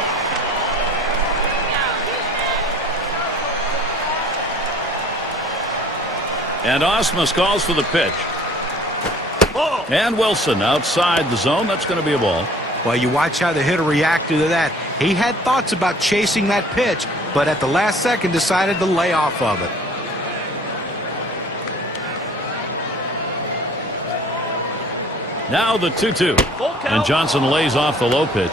And Osmus calls for the pitch. And Wilson outside the zone. That's going to be a ball. Well, you watch how the hitter reacted to that. He had thoughts about chasing that pitch, but at the last second decided to lay off of it. Now the 2-2. And Johnson lays off the low pitch.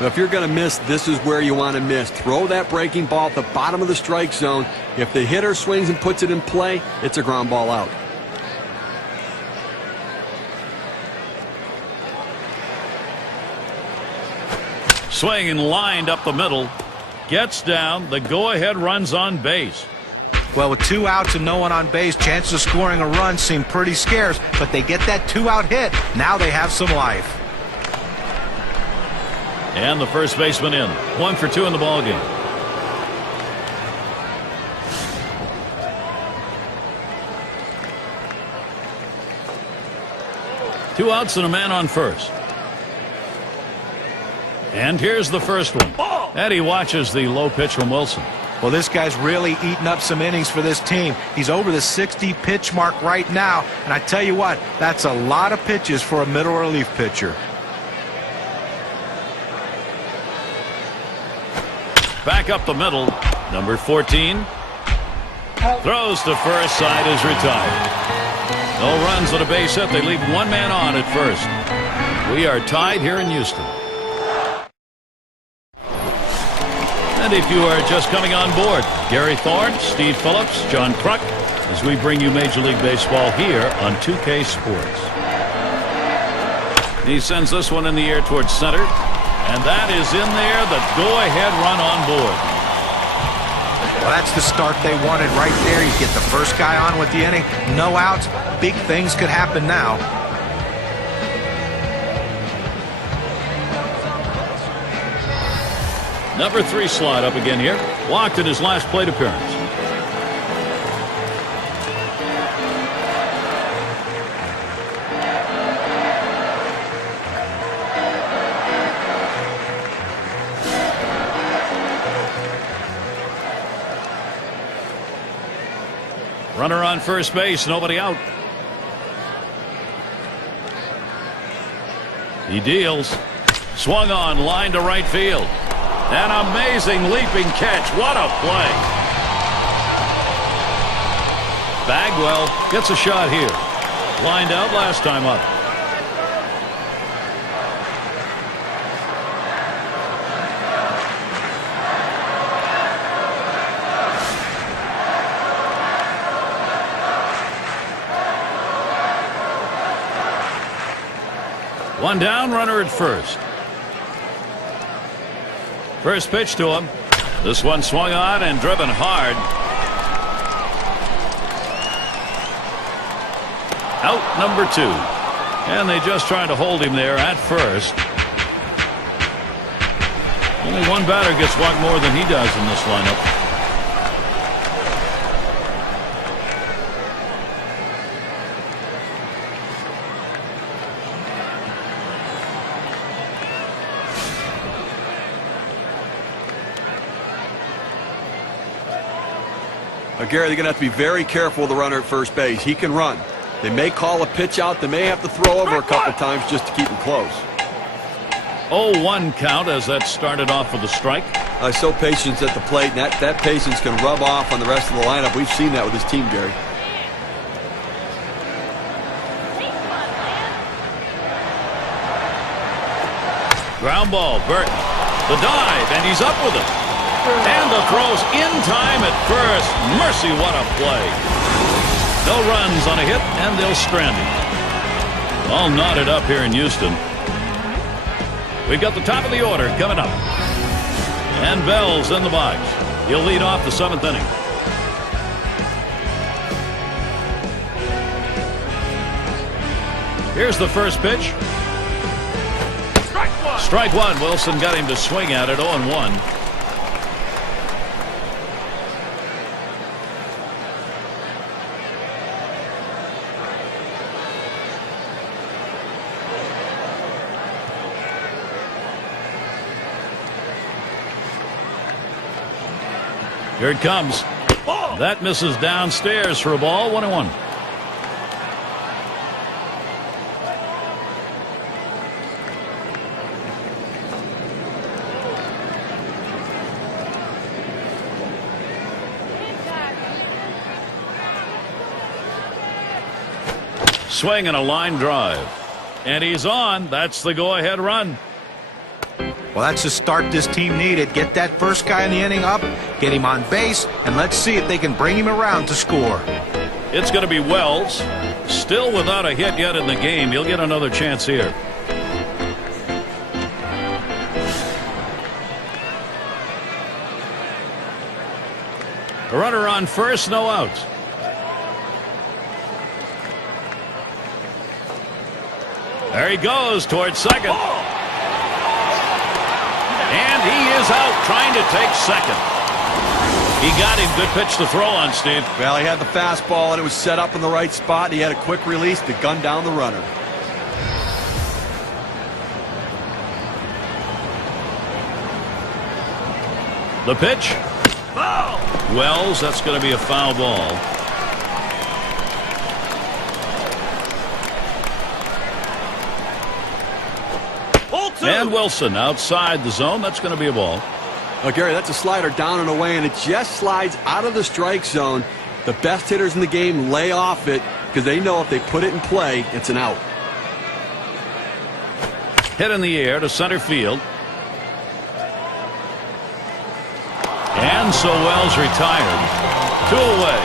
If you're going to miss, this is where you want to miss. Throw that breaking ball at the bottom of the strike zone. If the hitter swings and puts it in play, it's a ground ball out. Swing and lined up the middle. Gets down. The go-ahead runs on base. Well, with 2 outs and no one on base, chances of scoring a run seem pretty scarce, but they get that 2-out hit. Now they have some life. And the first baseman in. 1 for 2 in the ballgame. Two outs and a man on first. And here's the first one. And he watches the low pitch from Wilson. Well, this guy's really eating up some innings for this team. He's over the 60 pitch mark right now. And I tell you what, that's a lot of pitches for a middle relief pitcher. Back up the middle. Number 14. Throws to first. Side is retired. No runs on a base hit. They leave one man on at first. We are tied here in Houston. And if you are just coming on board, Gary Thorne, Steve Phillips, John Kruk, as we bring you Major League Baseball here on 2K Sports. He sends this one in the air towards center. And that is in there, the go-ahead run on board. Well, that's the start they wanted right there. You get the first guy on with the inning. No outs. Big things could happen now. Number 3 slot up again here. Walked in his last plate appearance. Runner on first base, nobody out. He deals. Swung on, line to right field. An amazing leaping catch. What a play. Bagwell gets a shot here. Lined out last time up. One down, runner at first. First pitch to him. This one swung on and driven hard. Out number 2. And they just tried to hold him there at first. Only one batter gets walked more than he does in this lineup. Gary, they're going to have to be very careful with the runner at first base. He can run. They may call a pitch out. They may have to throw over a couple times just to keep him close. 0-1 count as that started off with a strike. So patience at the plate, and that patience can rub off on the rest of the lineup. We've seen that with his team, Gary. Ground ball, Burton. The dive, and he's up with it. And the throw's in time at first. Mercy, what a play. No runs on a hit, and they'll strand him. All knotted up here in Houston. We've got the top of the order coming up. And Bell's in the box. He'll lead off the 7th inning. Here's the first pitch. Strike one. Wilson got him to swing at it. 0-1. Here it comes. That misses downstairs for a ball. 1-1. Swing and a line drive. And he's on. That's the go-ahead run. Well, that's the start this team needed. Get that first guy in the inning up, get him on base, and let's see if they can bring him around to score. It's going to be Wells. Still without a hit yet in the game. He'll get another chance here. A runner on first, no outs. There he goes towards second. And he is out trying to take second. He got him. Good pitch to throw on, Steve. Well, he had the fastball, and it was set up in the right spot. He had a quick release to gun down the runner. The pitch. Foul. Wells, that's going to be a foul ball. And Wilson outside the zone. That's going to be a ball. Well, Gary, that's a slider down and away, and it just slides out of the strike zone. The best hitters in the game lay off it because they know if they put it in play, it's an out. Hit in the air to center field. And so Wells retired. 2 away.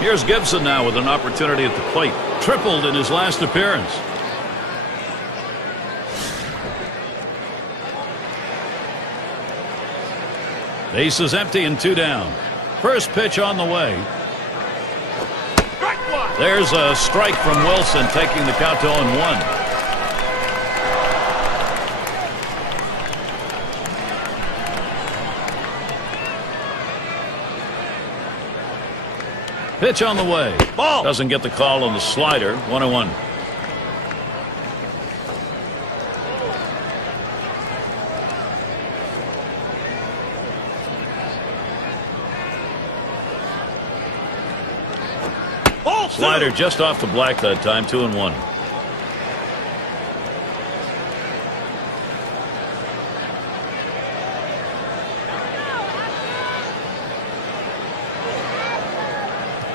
Here's Gibson now with an opportunity at the plate. Tripled in his last appearance. Base is empty and 2 down. First pitch on the way. There's a strike from Wilson, taking the count to 0-1. Pitch on the way. Ball. Doesn't get the call on the slider. 1-1. Slider just off the black that time. 2-1.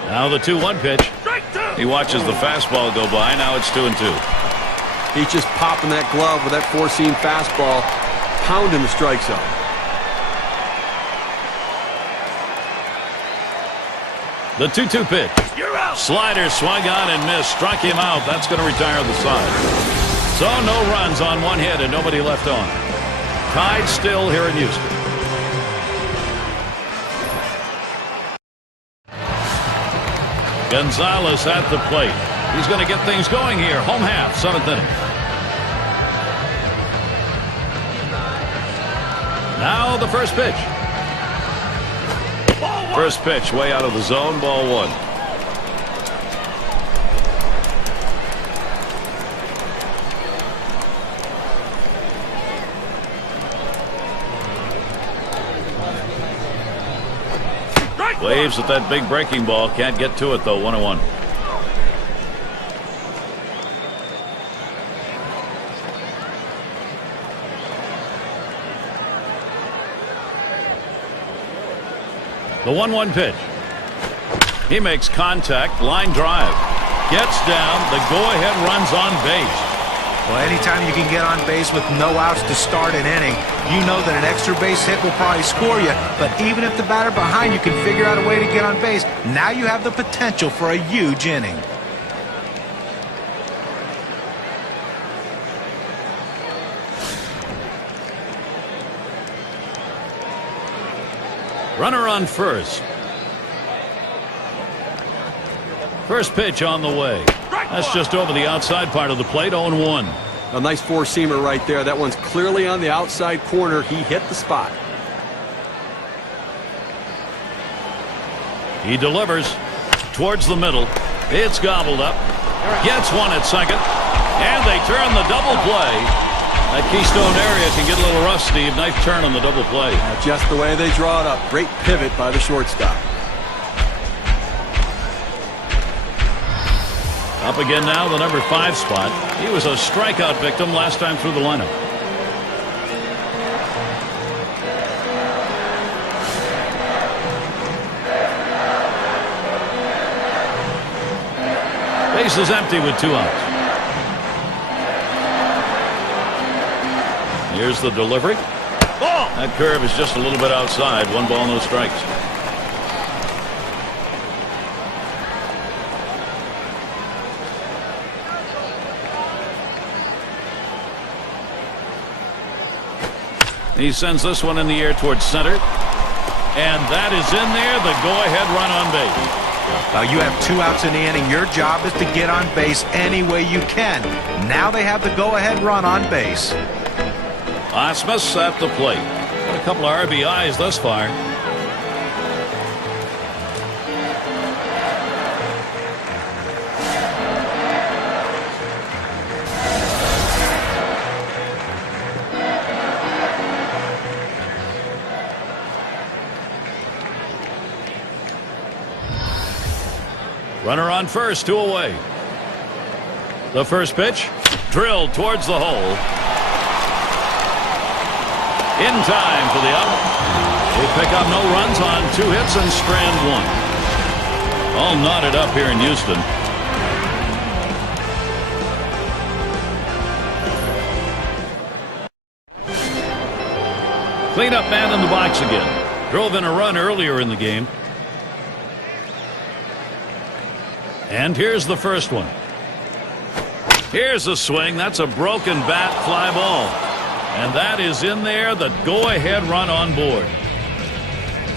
Now the 2-1 pitch. He watches the fastball go by. Now it's 2-2. He's just popping that glove with that four-seam fastball, pounding the strike zone. The 2-2 pitch. Slider swung on and missed. Struck him out. That's going to retire the side. So no runs on 1 hit and nobody left on. Tied still here in Houston. Gonzalez at the plate. He's going to get things going here. Home half, 7th inning. Now the first pitch. First pitch way out of the zone. Ball 1. Waves at that big breaking ball. Can't get to it, though. 1-1. The 1-1 pitch. He makes contact. Line drive. Gets down. The go-ahead runs on base. Well, anytime you can get on base with no outs to start an inning, you know that an extra base hit will probably score you. But even if the batter behind you can figure out a way to get on base, now you have the potential for a huge inning. Runner on first. First pitch on the way. That's just over the outside part of the plate. 0-1. A nice four-seamer right there. That one's clearly on the outside corner. He hit the spot. He delivers towards the middle. It's gobbled up. Gets one at second. And they turn the double play. That Keystone area can get a little rough, Steve. Nice turn on the double play. Just the way they draw it up. Great pivot by the shortstop. Up again now, the number 5 spot. He was a strikeout victim last time through the lineup. Base is empty with 2 outs. Here's the delivery. Ball! That curve is just a little bit outside. 1 ball, no strikes. He sends this one in the air towards center. And that is in there. The go-ahead run on base. Now you have 2 outs in the inning. Your job is to get on base any way you can. Now they have the go-ahead run on base. Osmus at the plate. Got a couple of RBIs thus far. Runner on first, 2 away. The first pitch, drilled towards the hole. In time for the out. They pick up no runs on 2 hits and strand 1. All knotted up here in Houston. Cleanup man in the box again. Drove in a run earlier in the game. And here's the first one. Here's a swing. That's a broken bat, fly ball. And that is in there. The go-ahead run on board.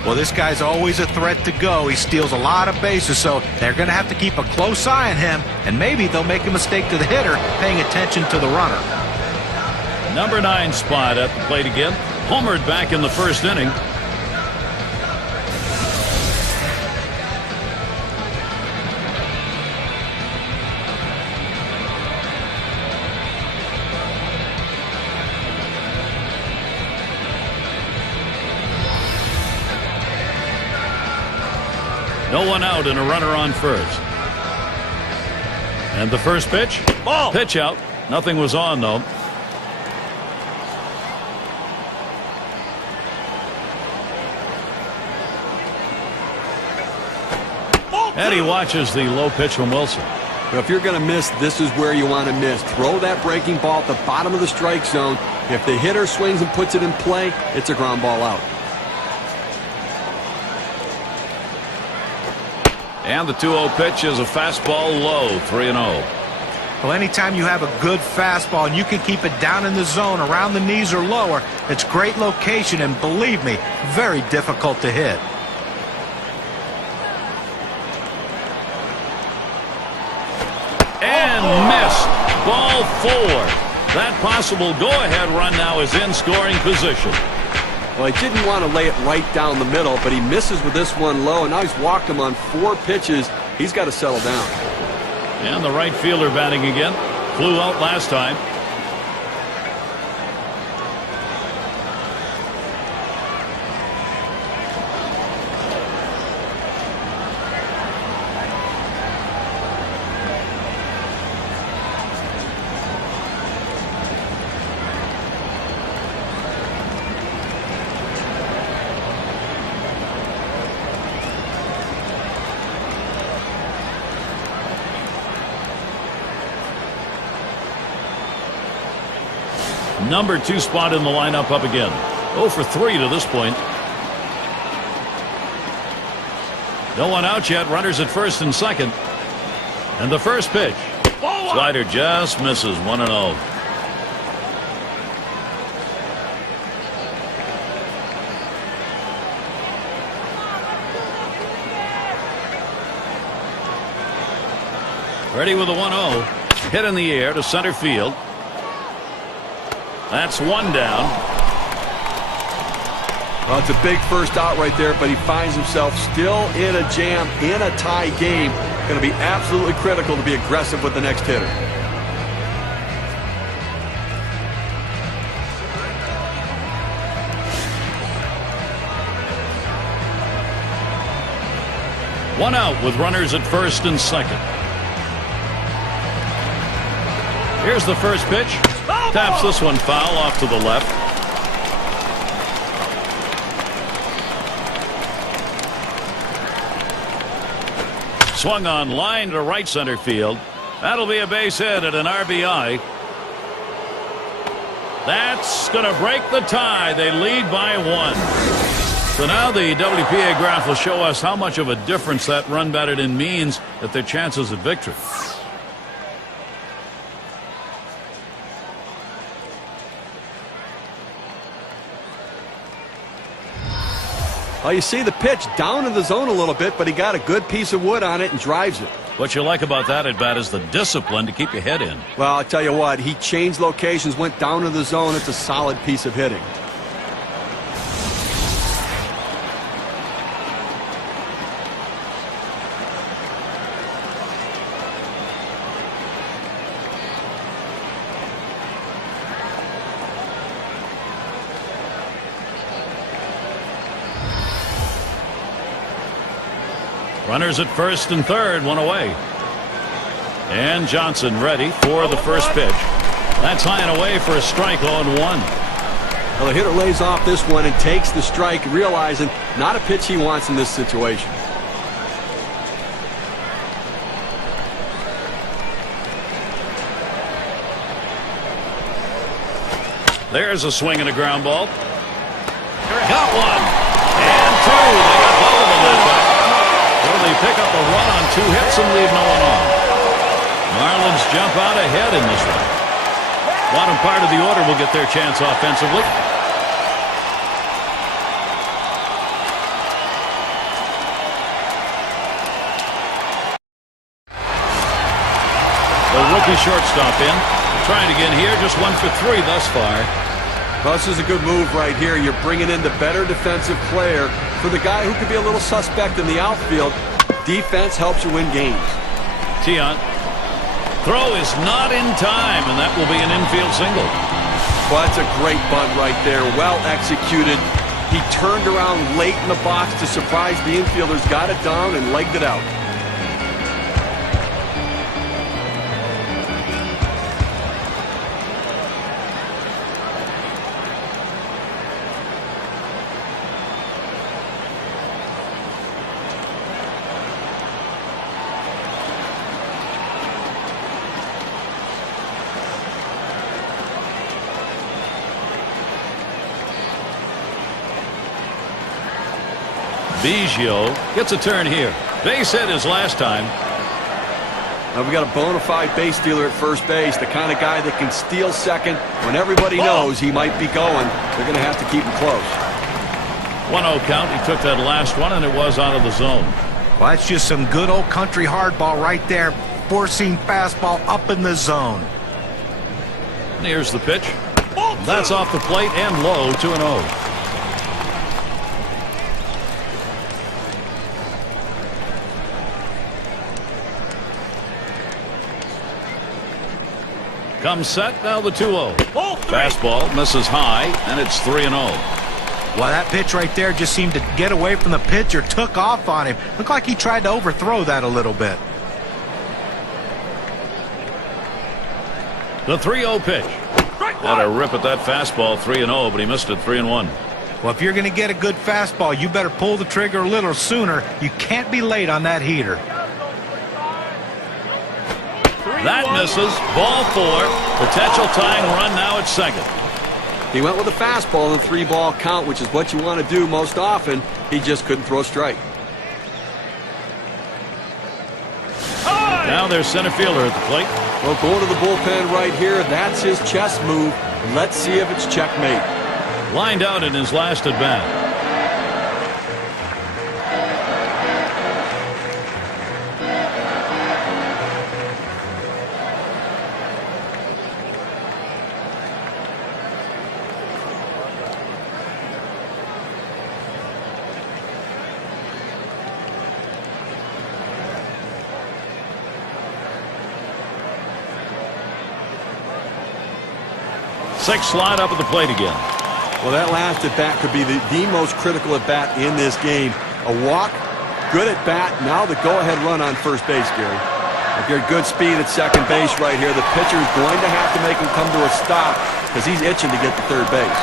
Well, this guy's always a threat to go. He steals a lot of bases, so they're going to have to keep a close eye on him. And maybe they'll make a mistake to the hitter, paying attention to the runner. Number 9 spot at the plate again. Homered back in the first inning. No one out and a runner on first. And the first pitch. Ball. Pitch out. Nothing was on, though. And he watches the low pitch from Wilson. But if you're going to miss, this is where you want to miss. Throw that breaking ball at the bottom of the strike zone. If the hitter swings and puts it in play, it's a ground ball out. And the 2-0 pitch is a fastball low, 3-0. Well, anytime you have a good fastball and you can keep it down in the zone around the knees or lower, it's great location and, believe me, very difficult to hit. And missed. Ball 4. That possible go-ahead run now is in scoring position. Well, he didn't want to lay it right down the middle, but he misses with this one low, and now he's walked him on 4 pitches. He's got to settle down. And the right fielder batting again. Flew out last time. number 2 spot in the lineup up again. 0 for 3 to this point. No one out yet. Runners at first and second. And the first pitch. Slider just misses. 1-0. Ready with a 1-0. Hit in the air to center field. That's one down. Well, it's a big first out right there, but he finds himself still in a jam, in a tie game. Going to be absolutely critical to be aggressive with the next hitter. One out with runners at first and second. Here's the first pitch. Taps this one foul off to the left. Swung on line to right center field. That'll be a base hit and an RBI. That's going to break the tie. They lead by 1. So now the WPA graph will show us how much of a difference that run batted in means at their chances at victory. Well, you see the pitch down in the zone a little bit, but he got a good piece of wood on it and drives it. What you like about that at bat is the discipline to keep your head in. Well, I tell you what, he changed locations, went down in the zone. It's a solid piece of hitting. Runners at first and third, one away. And Johnson ready for the first pitch. That's high and away for a strike, 0-1. Well, the hitter lays off this one and takes the strike, realizing not a pitch he wants in this situation. There's a swing and a ground ball. Got one. And 2. They got both of them that back. They pick up a run on 2 hits and leave no one on. Marlins jump out ahead in this one. Bottom part of the order will get their chance offensively. The rookie shortstop in. Trying again here. Just 1 for 3 thus far. Well, this is a good move right here. You're bringing in the better defensive player for the guy who could be a little suspect in the outfield. Defense helps you win games. Tiant. Throw is not in time, and that will be an infield single. Well, that's a great bunt right there. Well executed. He turned around late in the box to surprise the infielders, got it down, and legged it out. Biggio gets a turn here. Base hit his last time. Now we got a bona fide base stealer at first base, the kind of guy that can steal second when everybody knows he might be going. They're going to have to keep him close. 1-0 count. He took that last one, and it was out of the zone. Well, that's just some good old country hardball right there. Four-seam fastball up in the zone. And here's the pitch. That's off the plate and low, 2-0. Comes set, now the 2-0. Fastball misses high, and it's 3-0. Well, that pitch right there just seemed to get away from the pitcher, took off on him. Looked like he tried to overthrow that a little bit. The 3-0 pitch. Had a rip at that fastball, 3-0, but he missed it, 3-1. Well, if you're going to get a good fastball, you better pull the trigger a little sooner. You can't be late on that heater. That misses. Ball 4. Potential tying run now at second. He went with a fastball in the 3-ball count, which is what you want to do most often. He just couldn't throw a strike. Now there's center fielder at the plate. Well, going to the bullpen right here, that's his chess move. Let's see if it's checkmate. Lined out in his last at bat. Sixth slide up at the plate again. Well, that last at bat could be the most critical at bat in this game. A walk, good at bat. Now the go-ahead run on first base, Gary. If you're at good speed at second base right here, the pitcher is going to have to make him come to a stop because he's itching to get to third base.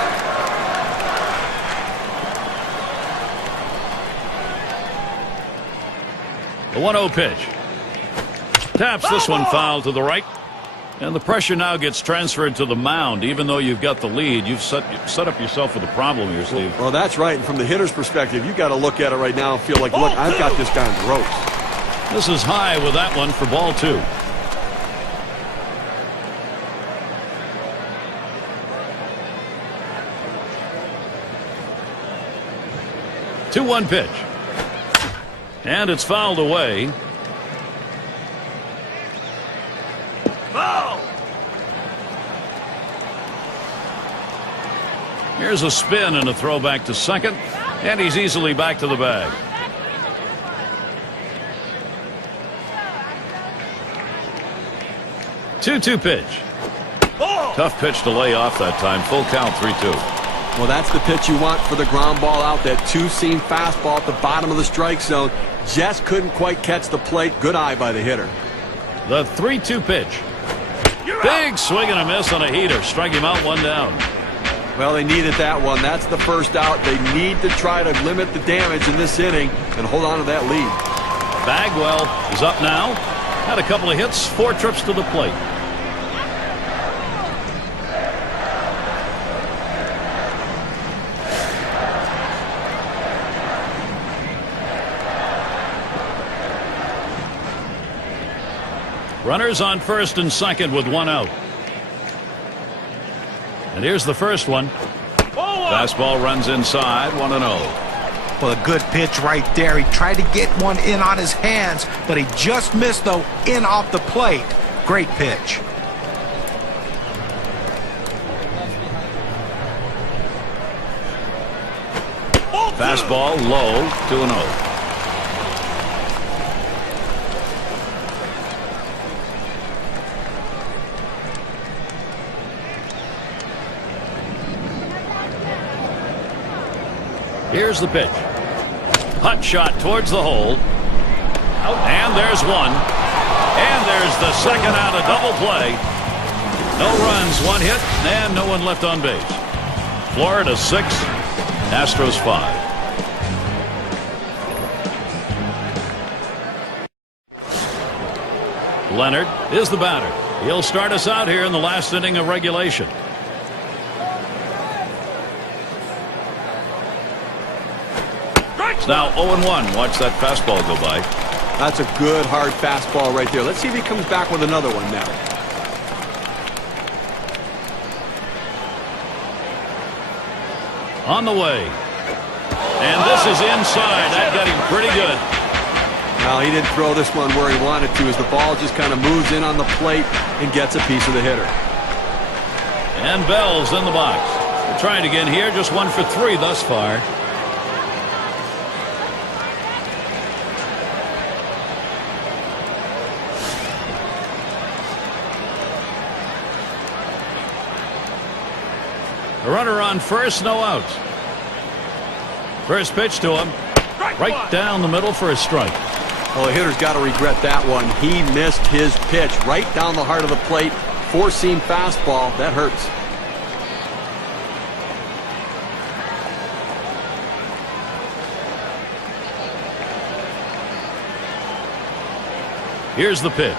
The 1-0 pitch. Taps this one foul to the right. And the pressure now gets transferred to the mound. Even though you've got the lead, you've set up yourself with a problem here, Steve. Well, that's right. And from the hitter's perspective, you've got to look at it right now and feel like, look, I've got this guy on the ropes. This is high with that one for ball 2. Two-one pitch. And it's fouled away. Here's a spin and a throw back to second, and he's easily back to the bag. Two-two pitch. Tough pitch to lay off that time. Full count, 3-2. Well, that's the pitch you want for the ground ball out. That two-seam fastball at the bottom of the strike zone. Just couldn't quite catch the plate. Good eye by the hitter. The 3-2 pitch. Big swing and a miss on a heater. Strike him out, one down. Well, they needed that one. That's the first out. They need to try to limit the damage in this inning and hold on to that lead. Bagwell is up now. Had a couple of hits, 4 trips to the plate. Runners on first and second with 1 out. And here's the first one. Fastball runs inside, 1-0. Well, a good pitch right there. He tried to get one in on his hands, but he just missed, though, in off the plate. Great pitch. Fastball low, 2-0. Here's the pitch. Hot shot towards the hole. And there's one. And there's the second out of double play. No runs, 1 hit, and no one left on base. Florida 6, Astros 5. Leonard is the batter. He'll start us out here in the last inning of regulation. Now 0-1. Watch that fastball go by. That's a good hard fastball right there. Let's see if he comes back with another one now. On the way. And this is inside. That got him pretty good. Well, he didn't throw this one where he wanted to as the ball just kind of moves in on the plate and gets a piece of the hitter. And Bell's in the box. We're trying again here. Just 1 for 3 thus far. A runner on first, no outs. First pitch to him. Right down the middle for a strike. Well, the hitter's got to regret that one. He missed his pitch right down the heart of the plate. 4-seam fastball. That hurts. Here's the pitch.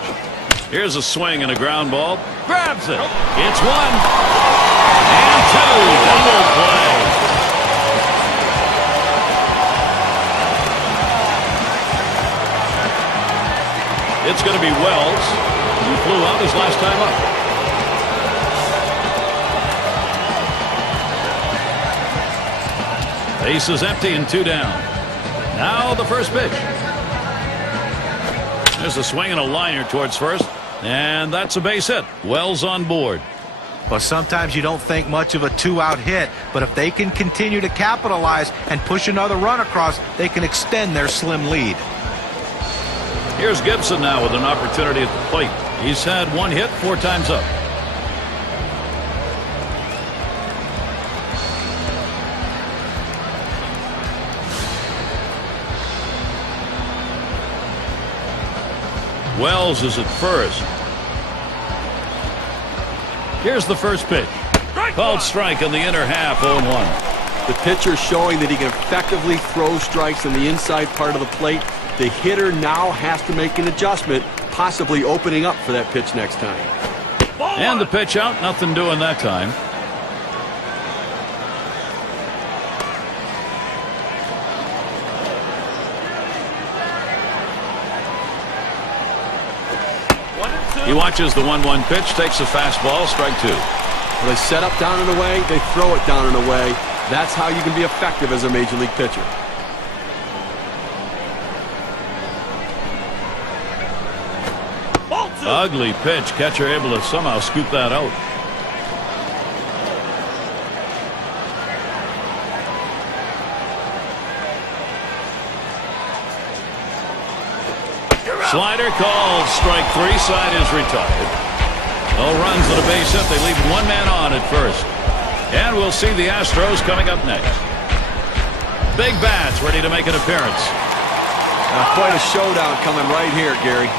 Here's a swing and a ground ball. Grabs it. It's one. And two. Double play. It's going to be Wells, who flew out his last time up. Base is empty and 2 down. Now the first pitch. There's a swing and a liner towards first, and that's a base hit. Wells on board. Well, sometimes you don't think much of a 2-out hit, but if they can continue to capitalize and push another run across, they can extend their slim lead. Here's Gibson now with an opportunity at the plate. He's had 1 hit 4 times up. Wells is at first. Here's the first pitch. Called strike in the inner half, 0-1. The pitcher showing that he can effectively throw strikes in the inside part of the plate. The hitter now has to make an adjustment, possibly opening up for that pitch next time. And the pitch out, nothing doing that time. He watches the 1-1 pitch, takes a fastball, strike 2. Well, they set up down and away, they throw it down and away. That's how you can be effective as a major league pitcher. Ugly pitch. Catcher able to somehow scoop that out. Slider called strike 3. Side is retired. No runs and a base hit. They leave 1 man on at first. And we'll see the Astros coming up next. Big bats ready to make an appearance. Quite a showdown coming right here, Gary.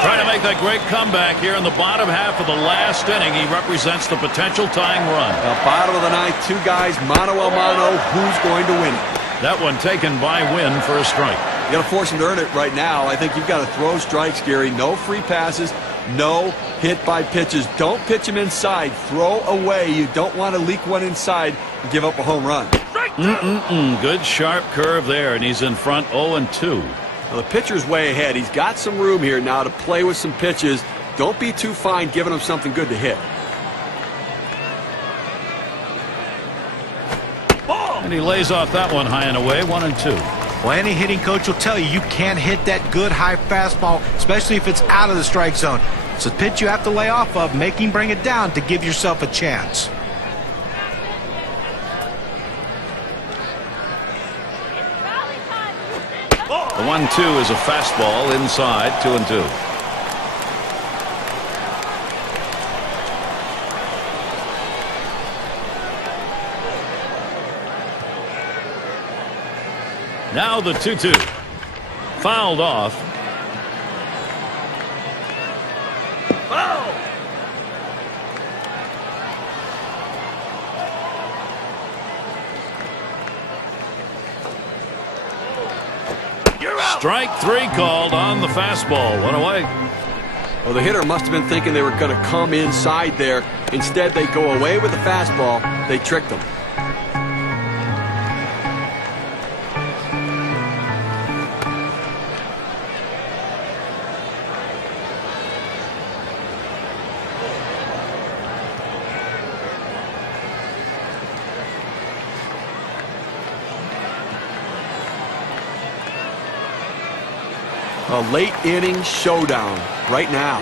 Trying to make that great comeback here in the bottom half of the last inning. He represents the potential tying run. Bottom of the ninth, 2 guys, mano a mano. Who's going to win it? That one taken by Wynn for a strike. You got to force him to earn it right now. I think you've got to throw strikes, Gary. No free passes, no hit by pitches. Don't pitch him inside. Throw away. You don't want to leak one inside and give up a home run. Good sharp curve there, and he's in front 0-2. Well, the pitcher's way ahead. He's got some room here now to play with some pitches. Don't be too fine giving him something good to hit. And he lays off that one high and away, 1-2. Well, any hitting coach will tell you you can't hit that good high fastball, especially if it's out of the strike zone. It's a pitch you have to lay off of, make him bring it down to give yourself a chance. The 1-2 is a fastball inside, 2-2. Now the 2-2. Fouled off. Foul! Strike 3 called on the fastball. 1 away. Well, the hitter must have been thinking they were going to come inside there. Instead, they go away with the fastball. They tricked them. A late inning showdown right now.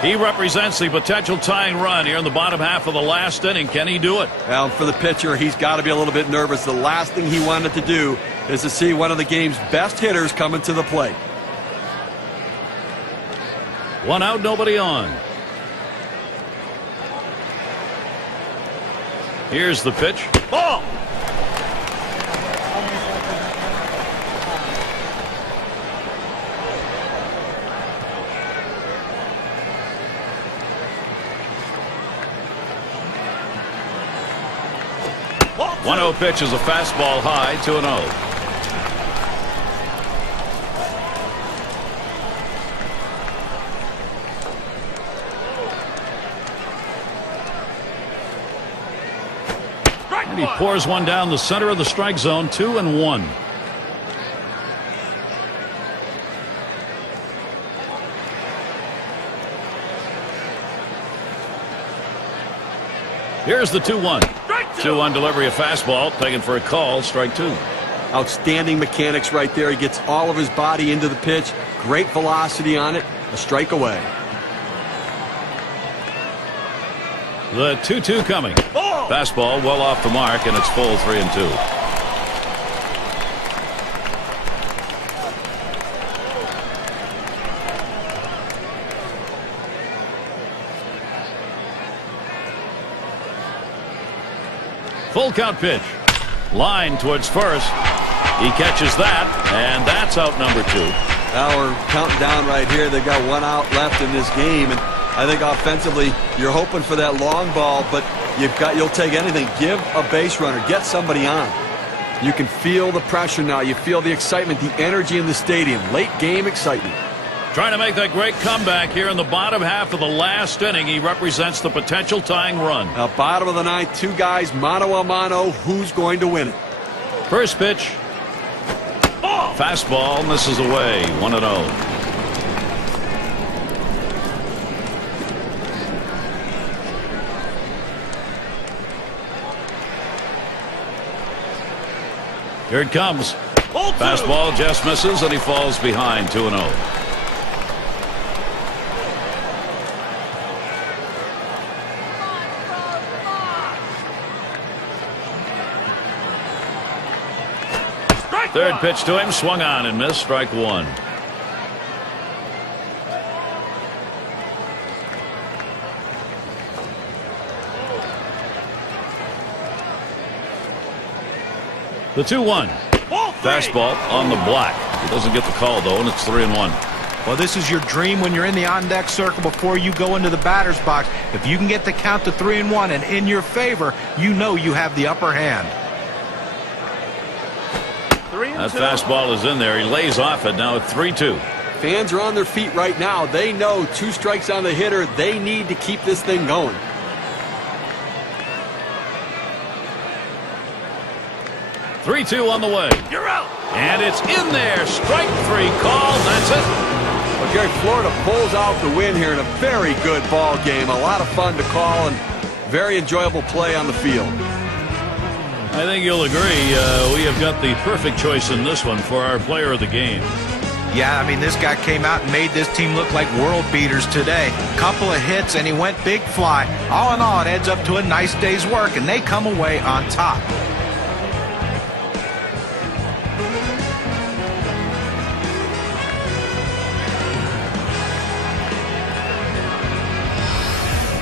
He represents the potential tying run here in the bottom half of the last inning. Can he do it? Well, for the pitcher, he's got to be a little bit nervous. The last thing he wanted to do is to see one of the game's best hitters coming to the plate. 1 out, nobody on. Here's the pitch. Ball! One 1-0 pitch is a fastball high, 2-0. And he pours one down the center of the strike zone. 2-1. Here's the 2-1. 2-1 delivery of fastball. Taken for a call. Strike 2. Outstanding mechanics right there. He gets all of his body into the pitch. Great velocity on it. A strike away. The 2-2 coming. Fastball well off the mark, and it's full 3-2. Full count pitch. Line towards first. He catches that, and that's out number 2. Now we're counting down right here. They've got 1 out left in this game, and I think offensively you're hoping for that long ball, but you'll take anything. Give a base runner, get somebody on. You can feel the pressure now. You feel the excitement, the energy in the stadium. Late game excitement. Trying to make that great comeback here in the bottom half of the last inning. He represents the potential tying run. Now, bottom of the ninth, 2 guys, mano a mano. Who's going to win it? First pitch. Fastball misses away. 1-0. Here it comes. Fastball just misses, and he falls behind. 2-0. Third pitch to him, swung on and missed. Strike 1. The 2-1. Fastball on the block. He doesn't get the call, though, and it's 3-1. Well, this is your dream when you're in the on-deck circle before you go into the batter's box. If you can get the count to 3-1 and in your favor, you know you have the upper hand. That fastball is in there. He lays off it. Now at 3-2. Fans are on their feet right now. They know 2 strikes on the hitter. They need to keep this thing going. Three-2 on the way. You're out. And it's in there. Strike 3 call. That's it. Well, Gary, Florida pulls out the win here in a very good ball game. A lot of fun to call and very enjoyable play on the field. I think you'll agree we have got the perfect choice in this one for our player of the game. Yeah, I mean, this guy came out and made this team look like world beaters today. Couple of hits, and he went big fly. All in all, it adds up to a nice day's work, and they come away on top.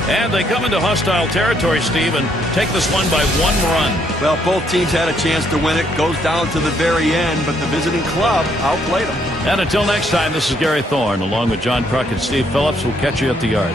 And they come into hostile territory, Steve, and take this one by 1 run. Well, both teams had a chance to win it. Goes down to the very end, but the visiting club outplayed them. And until next time, this is Gary Thorne, along with John Kruk and Steve Phillips. We'll catch you at the yard.